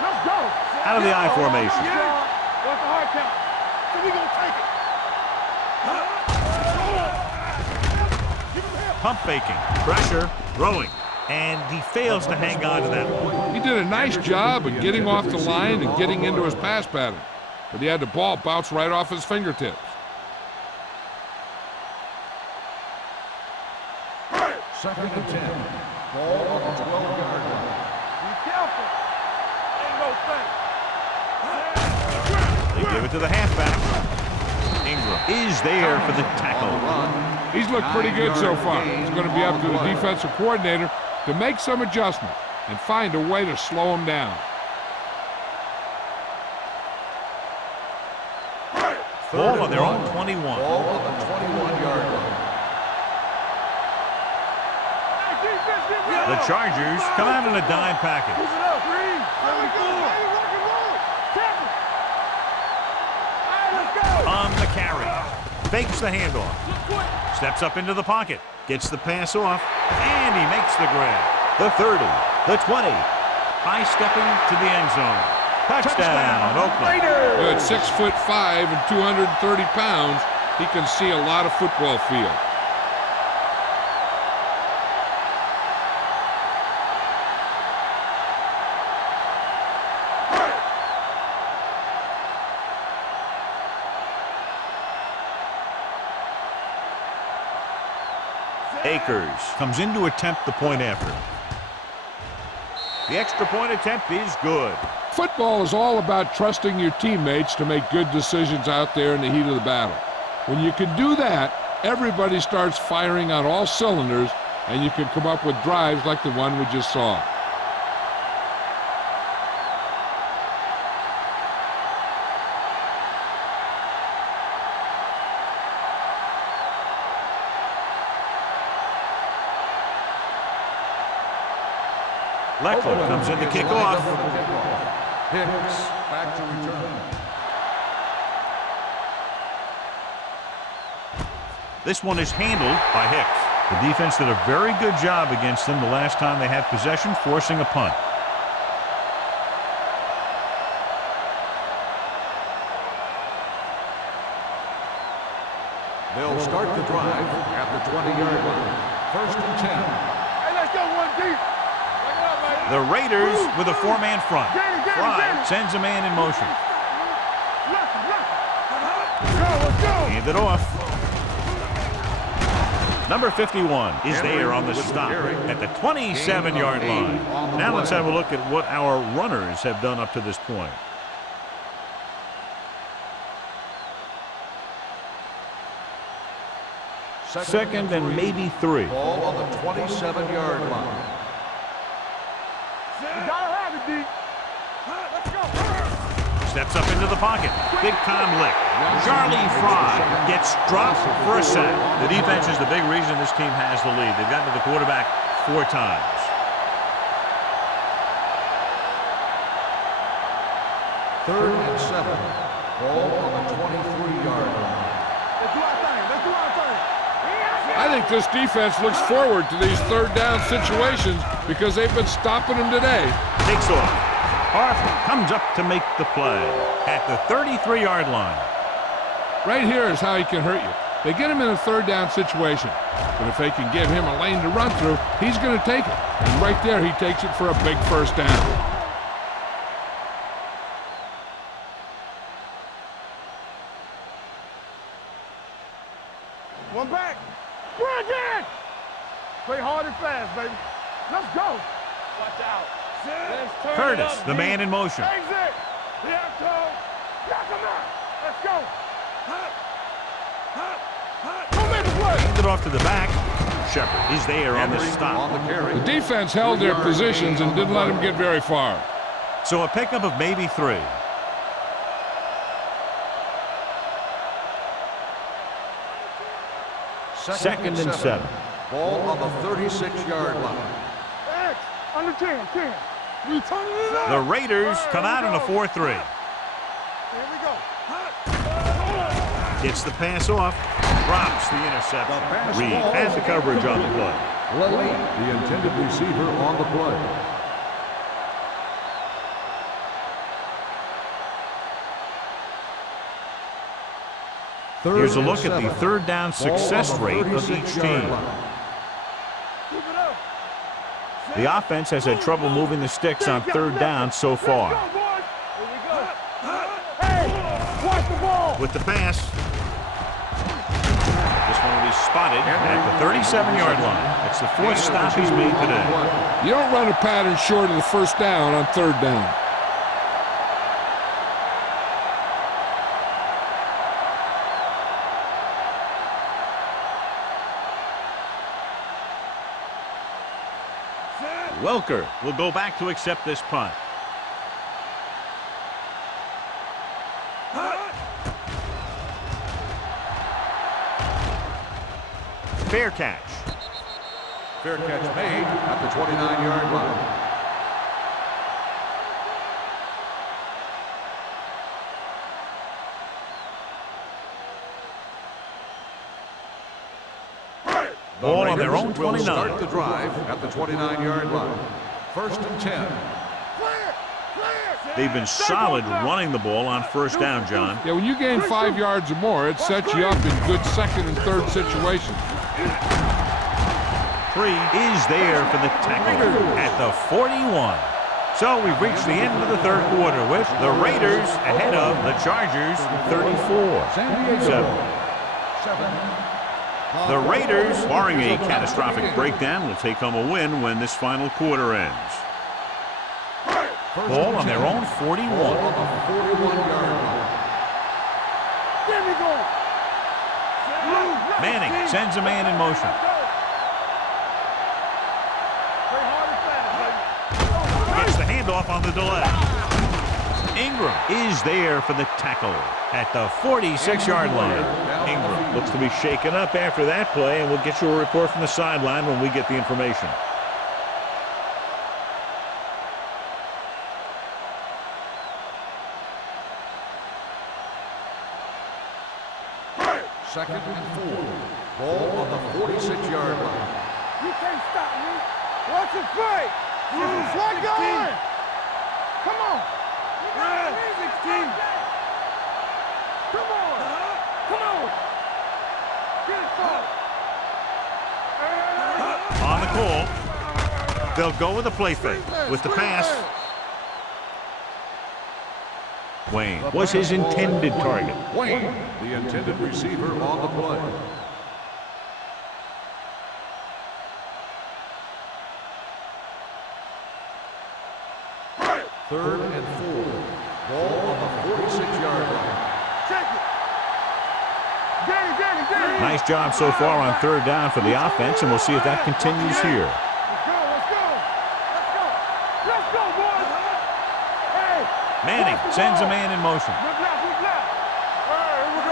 Let's go. Out of the I formation. What's the hard count? So we gonna take it. Pump faking. Pressure. Throwing. And he fails to hang on to that one. He did a nice job of getting off the line and getting into his pass pattern, but he had the ball bounce right off his fingertips. Second and 10. Ball on the 12-yard line. Be careful. Ain't no thing. They give it to the halfback. Ingram is there for the tackle. He's looked pretty good so far. It's going to be up to the defensive coordinator to make some adjustments and find a way to slow him down. Ball on their own 21. Ball on the 21-yard line. The Chargers come out in a dime package. On the carry. Fakes the handoff. Steps up into the pocket. Gets the pass off. And he makes the grab. The 30. The 20. High stepping to the end zone. Touchdown, Oakland. At 6'5" and 230 pounds, he can see a lot of football field. Akers comes in to attempt the point after. The extra point attempt is good. Football is all about trusting your teammates to make good decisions out there in the heat of the battle. When you can do that, everybody starts firing on all cylinders, and you can come up with drives like the one we just saw. Leckler comes in to kick off. Hicks back to return. This one is handled by Hicks. The defense did a very good job against them the last time they had possession, forcing a punt. They'll start the drive at the 20-yard line. First and 10. Hey, let's go one deep. Bring it up, baby. The Raiders with a four-man front. Fry sends a man in motion. Let's go. Hand it off. Number 51 is there on the stop at the 27-yard line. Now let's have a look at what our runners have done up to this point. Second and maybe 3. Ball on the 27-yard line. You gotta have it, D. Let's go. Steps up into the pocket. Big time lick. Charlie Fry gets dropped for a sack. The defense is the big reason this team has the lead. They've gotten to the quarterback 4 times. Third and 7. Ball on the 23-yard line. Let's do our thing. Let's do our thing. I think this defense looks forward to these third down situations because they've been stopping them today. Takes off. Harper comes up to make the play at the 33-yard line. Right here is how he can hurt you. They get him in a third down situation, but if they can give him a lane to run through, he's going to take it. And right there, he takes it for a big first down. One back. Run again. Play hard and fast, baby. Let's go. Watch out. Let's turn Curtis, it up, the D. man in motion. Exit. Yeah, come. Yeah, come on. Let's go. Don't make the play. Hand it off to the back. Shepard is there on the stop. On the carry. The defense held their positions and didn't let him get very far. So a pickup of maybe 3. Second and 7. Ball on the 36-yard line. X, under 10. We turn it up. The Raiders come out in a 4-3. Here we go. Gets the pass off. Drops the interception. Reed has the coverage on the play. Lilly, the intended receiver on the play. Here's a look at the third down success rate of each team. Keep it up. The offense has had trouble moving the sticks on third down so far. Let's go, boys. Here we go. Hey, watch the ball. With the pass. This one will be spotted at the 37-yard line. That's the 4th stop he's made today. You don't run a pattern short of the first down on third down. Welker will go back to accept this punt. Fair catch. Fair catch made at the 29-yard line. Ball on their own Will 29. start the drive at the 29-yard line. First and 10. They've been solid running the ball on first down, John. Yeah, when you gain 5 yards or more, it sets you up in good second and third situations. 3 is there for the tackle at the 41. So we've reached the end of the third quarter with the Raiders ahead of the Chargers 34-7. The Raiders, barring a catastrophic breakdown, will take home a win when this final quarter ends. Ball on their own 41. Manning sends a man in motion. Gets the handoff on the delay. Ingram is there for the tackle at the 46-yard line. Ingram looks to be shaken up after that play, and we'll get you a report from the sideline when we get the information. Second and 4. Ball on the 46-yard line. You can't stop me. Watch it play. What going? Come on. 16. Come on. Come on. Get it forward. On the call, they'll go with the play fake. With the pass, Wayne was his intended target. Wayne, the intended receiver on the play. Third and 4. Ball on the 46-yard line. Check it. Danny. Nice job so far on third down for the offense, and we'll see if that continues here. Let's go, boys. Hey. Manning sends a man in motion. Good luck. All right, here we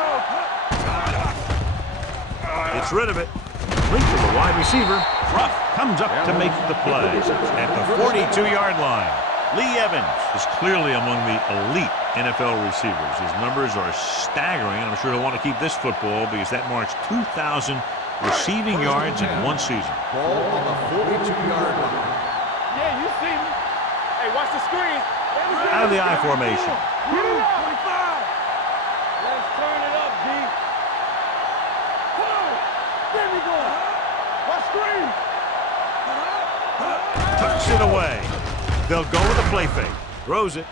go. Gets rid of it. Complete to the wide receiver. Ruff comes up to make the play at the 42-yard line. Lee Evans is clearly among the elite NFL receivers. His numbers are staggering, and I'm sure he'll want to keep this football because that marks 2,000 receiving yards in one season. Ball on the 42-yard line. Yeah, you see me. Hey, watch the screen. Out of the I formation. 25. Let's turn it up, D. Come on. There we go. Watch screen. Tucks it away. They'll go with a play fake. Throws it.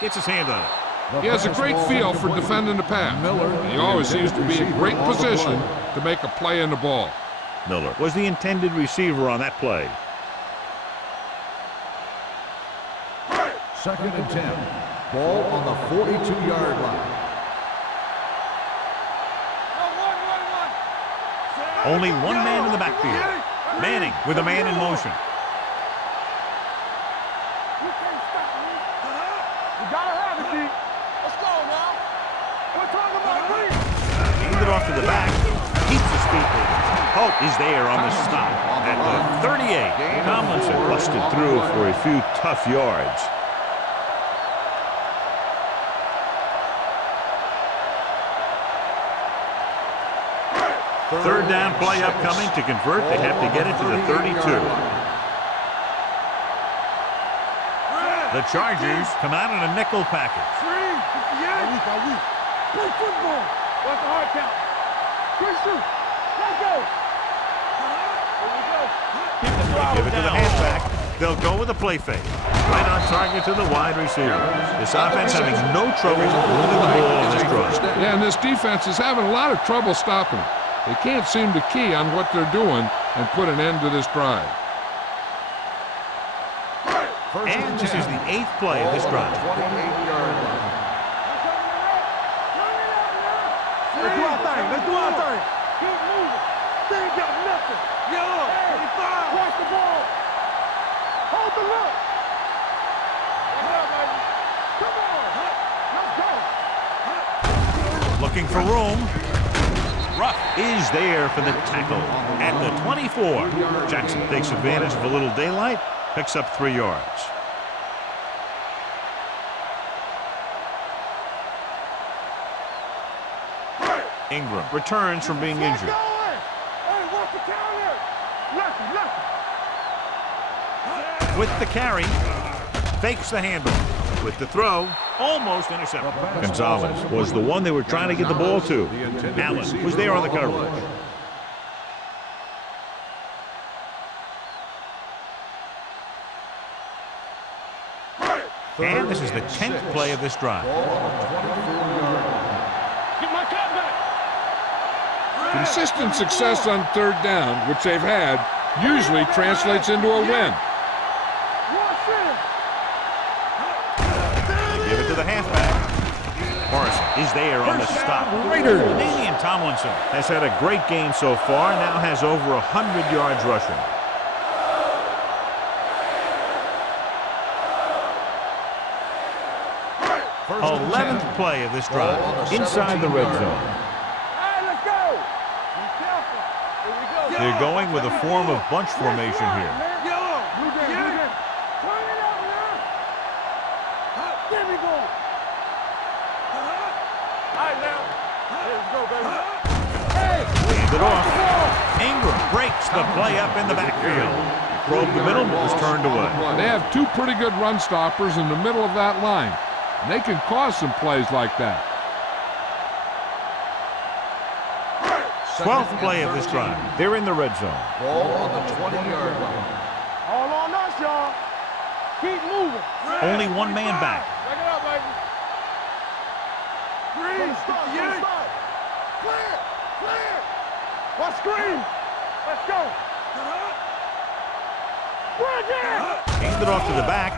Gets his hand on it. He has a great feel for defending the pass. And he always seems to be in great position to make a play in the ball. Miller was the intended receiver on that play. Second and 10. Ball on the 42-yard line. Only one man in the backfield. Manning with a man in motion. You can't stop me. You gotta have it, D. Let's go now. We're talking about three. Hand it off to the back. Keeps his feet moving. Hope is there on the stop at the 38. Tomlinson busted through for a few tough yards. Third down play upcoming. To convert, they have to get it to the 32. The Chargers come out in a nickel package. Play football. What's the hard count? Quick shoot. Let's go. Here we go. Keep the throttle Give it to the down. halfback. They'll go with a play fake. Right on target to the wide receiver. This offense having no trouble moving the ball on this drive. Yeah, and this defense is having a lot of trouble stopping him. They can't seem to key on what they're doing and put an end to this drive. And this is the 8th play of this drive. 28-yard line. Let's do our thing. Keep moving. They ain't got nothing. Yo, 25. Watch the ball. Hold the look. Come on. Let's go. Looking for room. Ruff is there for the tackle at the 24. Jackson takes advantage of a little daylight. Picks up 3 yards. Ingram returns from being injured. Hey, watch the counter. Lucky. With the carry, fakes the handle. With the throw, almost intercepted. Gonzalez was the one they were trying to get the ball to. Allen was there on the coverage. And this is the 10th play of this drive. Get my cat back. Consistent success on third down, which they've had, usually translates into a win. They give it to the halfback. Morrison is there on the stop. Raiders. Damian Tomlinson has had a great game so far, now has over 100 yards rushing. First 11th play of this drive, inside the red zone. Let's go. Be careful. Here we go. They're going with a form of bunch formation here. Blue Jay. Turn it up now. There we go. All right, now. Let's go, baby. Hey. Hand it off. Ingram breaks the play up in the backfield. Broke the middle, but was turned away. They have two pretty good run stoppers in the middle of that line. And they can cause some plays like that. 12th play of this drive. They're in the red zone. Ball on the 20-yard line. All on us, y'all. Keep moving. Only one man back. Back it up, baby. Green. Clear. Let's screen. Let's go. Hand it off to the back.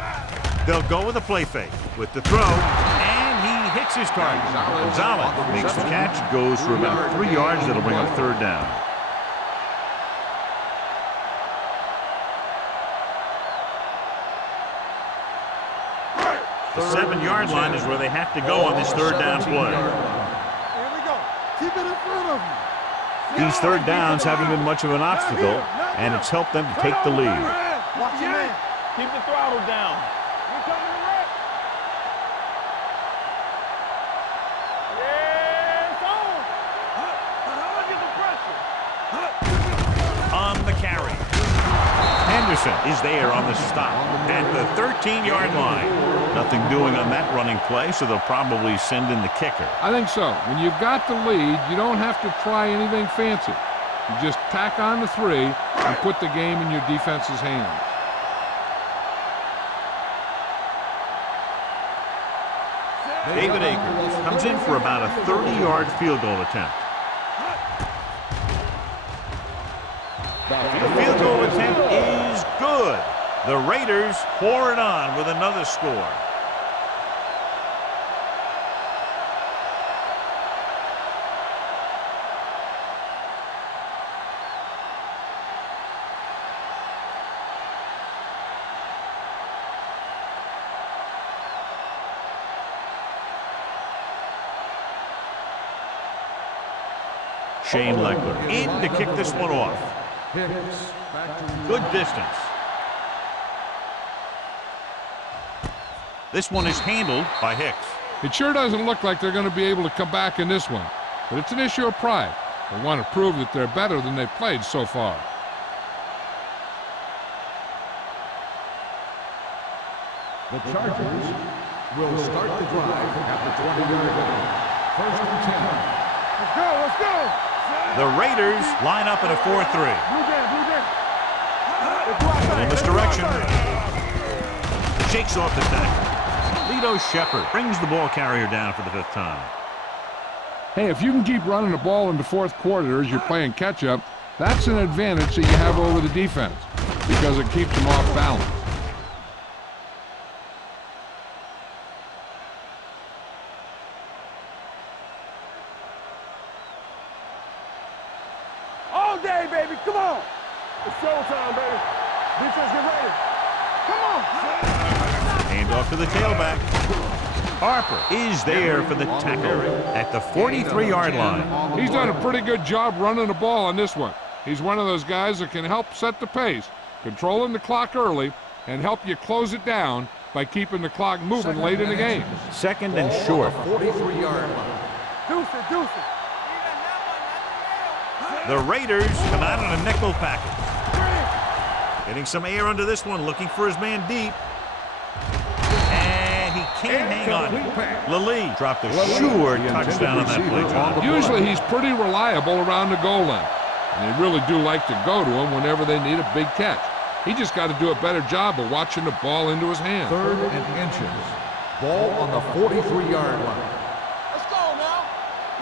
They'll go with a play fake. With the throw, and he hits his target. Gonzalez makes the catch, goes for about 3 yards. That'll bring up third down. The 7-yard line is where they have to go on this third down play. Here we go. Keep it in front of you. These third downs haven't been much of an obstacle, and it's helped them to take the lead. Watch your man. Keep the throttle down. You coming to wreck? Yeah, it's on. Look at the pressure. On the carry. Henderson is there on the stop at the 13-yard line. Nothing doing on that running play, so they'll probably send in the kicker. I think so. When you've got the lead, you don't have to try anything fancy. You just tack on the 3 and put the game in your defense's hands. David Akers comes in for about a 30-yard field goal attempt. The field goal attempt is good. The Raiders pour it on with another score. Shane Leckler in to kick this one off. Good distance. This one is handled by Hicks. It sure doesn't look like they're going to be able to come back in this one, but it's an issue of pride. They want to prove that they're better than they've played so far. The Chargers will start the drive at the 20-yard line. First and 10. Let's go, let's go. The Raiders line up in a 4-3. Blue Jay, Blue Jay. In this direction. Shakes off the tackle. Lito Shepard brings the ball carrier down for the 5th time. Hey, if you can keep running the ball in the 4th quarter as you're playing catch-up, that's an advantage that you have over the defense because it keeps them off balance. All day, baby. Come on. It's showtime, baby. Defense, get ready. Come on. Hand off to the tailback. Harper is there for the tackle at the 43-yard line. He's done a pretty good job running the ball on this one. He's one of those guys that can help set the pace, controlling the clock early, and help you close it down by keeping the clock moving late in the game. 2nd and short. 43-yard line. Deuce it, deuce it. The Raiders come out in a nickel package. Getting some air under this one, looking for his man deep. And he can't hang on. Lally dropped a sure touchdown on that play, John. Usually he's pretty reliable around the goal line, and they really do like to go to him whenever they need a big catch. He just got to do a better job of watching the ball into his hand. 3rd and inches. Ball on the 43-yard line. Let's go now.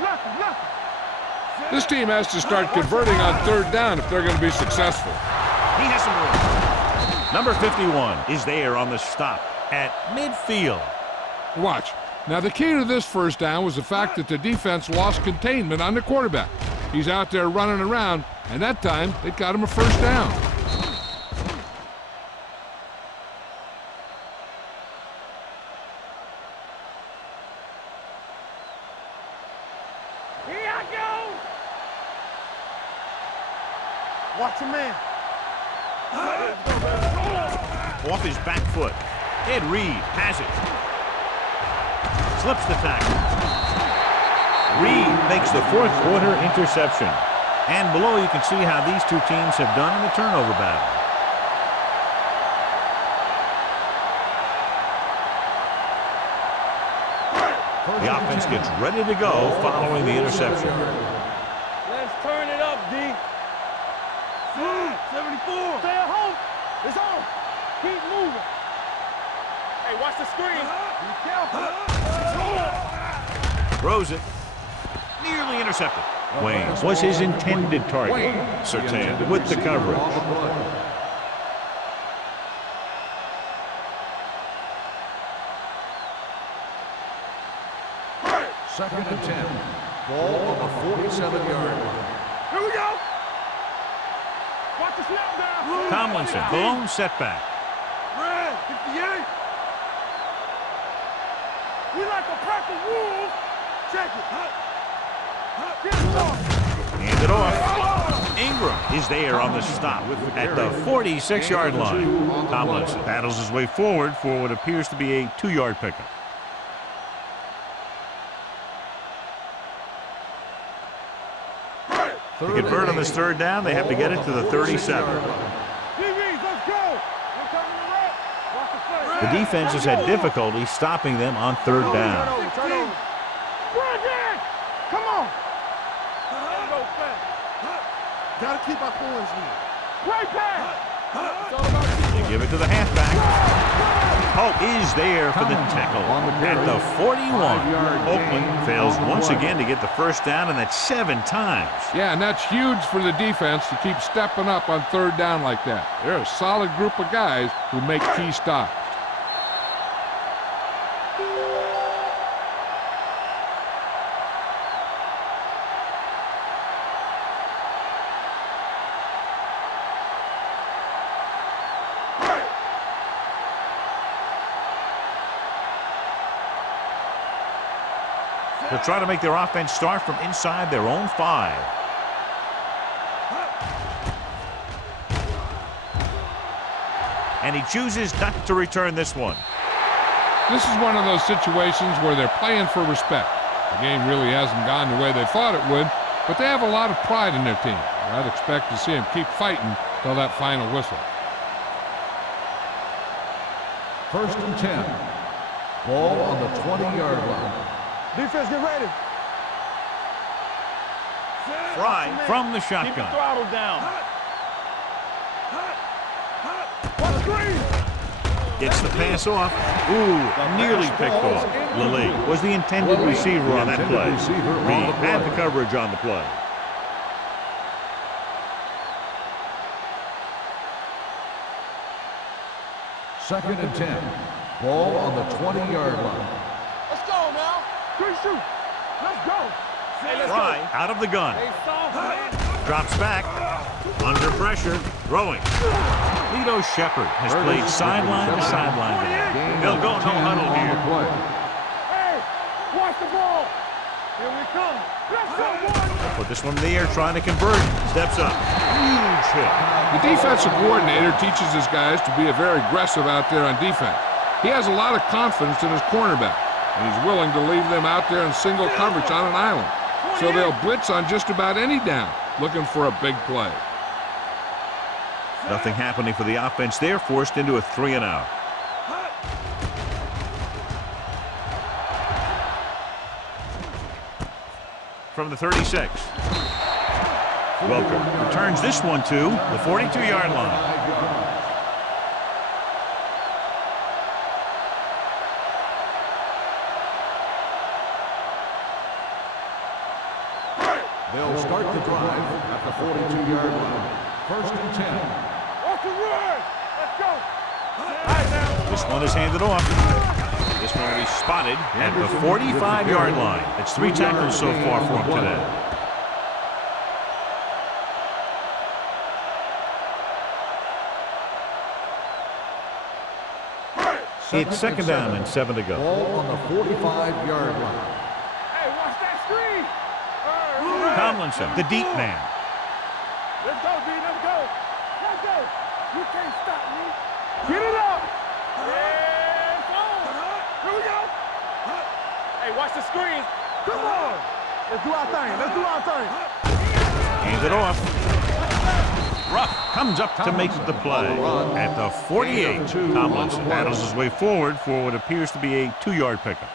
Nothing. This team has to start converting on third down if they're going to be successful. He has some room. Number 51 is there on the stop at midfield. Watch. Now, the key to this first down was the fact that the defense lost containment on the quarterback. He's out there running around, and that time, it got him a first down. Here I go! Watch your man. Off his back foot. Ed Reed has it. Slips the tackle. Reed makes the fourth quarter interception. And below you can see how these two teams have done in the turnover battle. The offense gets ready to go following the interception. Let's turn it up, D. 74. Stay at home. It's on. Keep moving. Hey, watch the screen. Be careful. Throws it. Nearly intercepted. Wayne was his intended target. Sertan with the coverage. Second and 10. Ball on the 47-yard line. Here we go. Watch the snap down. Tomlinson, the lone setback. Red, 58. We like a pack of wolves. Check it. Get it off. Hand it off. Ingram is there on the stop at the 46-yard line. Tomlinson battles his way forward for what appears to be a 2-yard pickup. To convert on this third down, they have to get it to the 37. The defense has had difficulty stopping them on third down. Come on. Gotta keep our poise here. Great pass. They give it to the halfback. Hope is there for the tackle at the 41. Oakland fails once again to get the first down, and that's 7 times. Yeah, and that's huge for the defense to keep stepping up on third down like that. They're a solid group of guys who make key stops. They'll try to make their offense start from inside their own 5. And he chooses not to return this one. This is one of those situations where they're playing for respect. The game really hasn't gone the way they thought it would, but they have a lot of pride in their team. I'd expect to see them keep fighting till that final whistle. First and 10. Ball on the 20-yard line. Defense, get ready. Fry from the Keep the shotgun. throttle down. Watch screen. Gets the pass off. Ooh, nearly picked off. Lilly was the intended receiver on that play. Reed had the coverage on the play. Second and 10. Ball on the 20-yard line. Let's go now. Good shoot. Let's go. Fry out of the gun. Hey, soft, man. Drops back. Under pressure. Throwing. Lito Shepard has played sideline to sideline today. They'll go no huddle here. Hey, watch the ball. Here we come. Let's go, boys. Put this one in the air, trying to convert. Steps up. Huge hit. The defensive coordinator teaches his guys to be very aggressive out there on defense. He has a lot of confidence in his cornerback, and he's willing to leave them out there in single coverage on an island. So they'll blitz on just about any down, looking for a big play. Nothing happening for the offense there, forced into a 3-and-out. From the 36. Welker returns this one to the 42-yard line. They'll start the drive at the 42-yard line. First and 10. What's the word? Let's go. This one is handed off. This one will be spotted at the 45-yard line. It's 3 tackles so far for him today. It's second down and 7 to go. Ball on the 45-yard line. Hey, watch that screen. Tomlinson, the deep man. Let's go, D. Let's go. Let's go. You can't stop me. Get it up. Yeah, it's on. Here we go. Hey, watch the screen. Come on. Let's do our thing. Let's do our thing. Hands it off. Ruff comes up to make the play at the 48. Tomlinson battles his way forward for what appears to be a 2-yard pickup.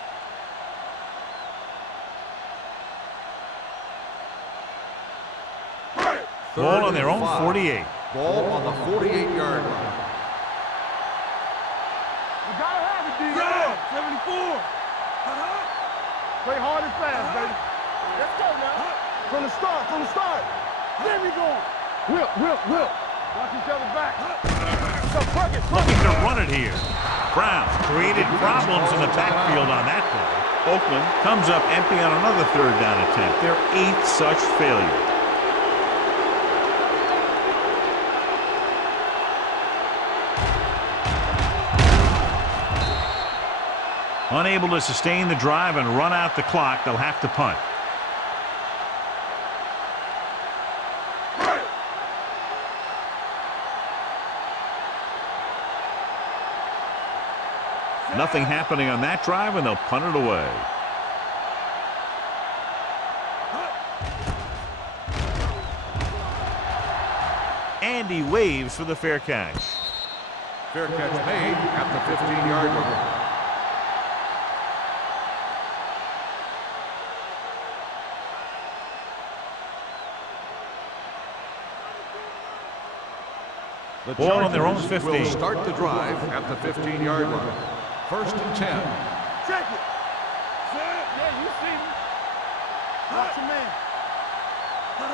Ball on their own 48. Ball on the 48-yard line. You gotta have it, D. Yeah, 74. Play hard and fast, baby. Let's go now. From the start. There we go. Whip. Watch each other back. Looking to run it here. Brown created problems in the backfield on that play. Oakland comes up empty on another 3rd down attempt. Their 8th such failure. Unable to sustain the drive and run out the clock, they'll have to punt. Nothing happening on that drive, and they'll punt it away. And he waves for the fair catch. Fair catch made at the 15-yard line. The Ball on their own Chargers 15. will start the drive at the 15-yard line. First and 10. Check it. Yeah, you see me. Watch your man.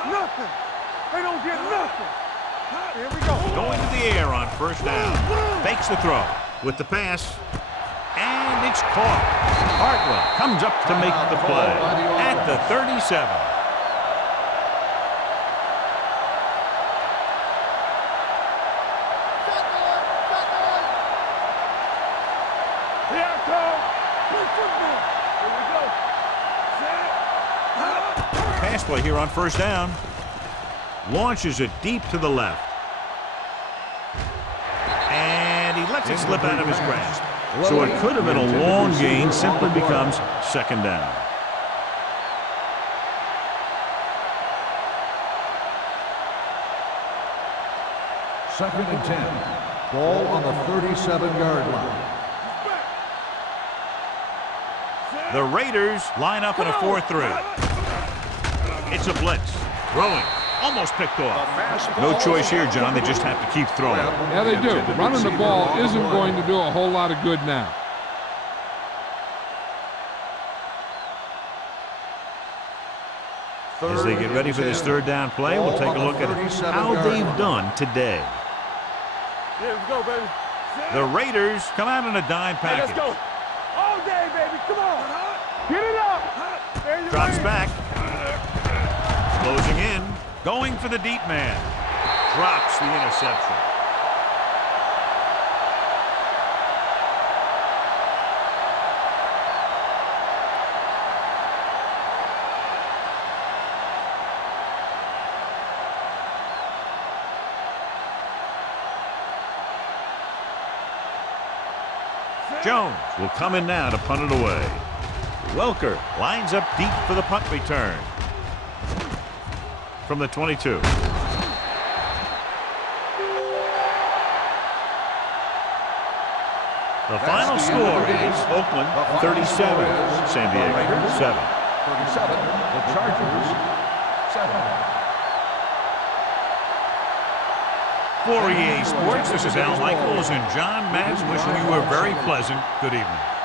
Nothing. They don't get nothing. Here we go. Going to the air on 1st down. Fakes the throw with the pass. And it's caught. Hartwell comes up to make the play at the 37. Pass play here on 1st down. Launches it deep to the left. And he lets it slip out of his grasp. So it could have been a long gain, simply becomes 2nd down. Second and 10. Ball on the 37-yard line. The Raiders line up in a 4-3. It's a blitz. Throwing. Almost picked off. No choice here, John. They just have to keep throwing. Yeah, they do. Running the ball isn't going to do a whole lot of good now. As they get ready for this 3rd down play, we'll take a look at how they've done today. Yeah, let's go, baby. The Raiders come out in a dime Hey, let's package. go. All day, baby. Come on. Get it up. There you Drops go. back. Closing in. Going for the deep man. Drops the interception. Jones will come in now to punt it away. Welker lines up deep for the punt return. From the 22. The final score is Oakland 37, San Diego 7. 37, the Chargers 7. For EA Sports, this is Al Michaels and John Madden wishing you a very pleasant good evening.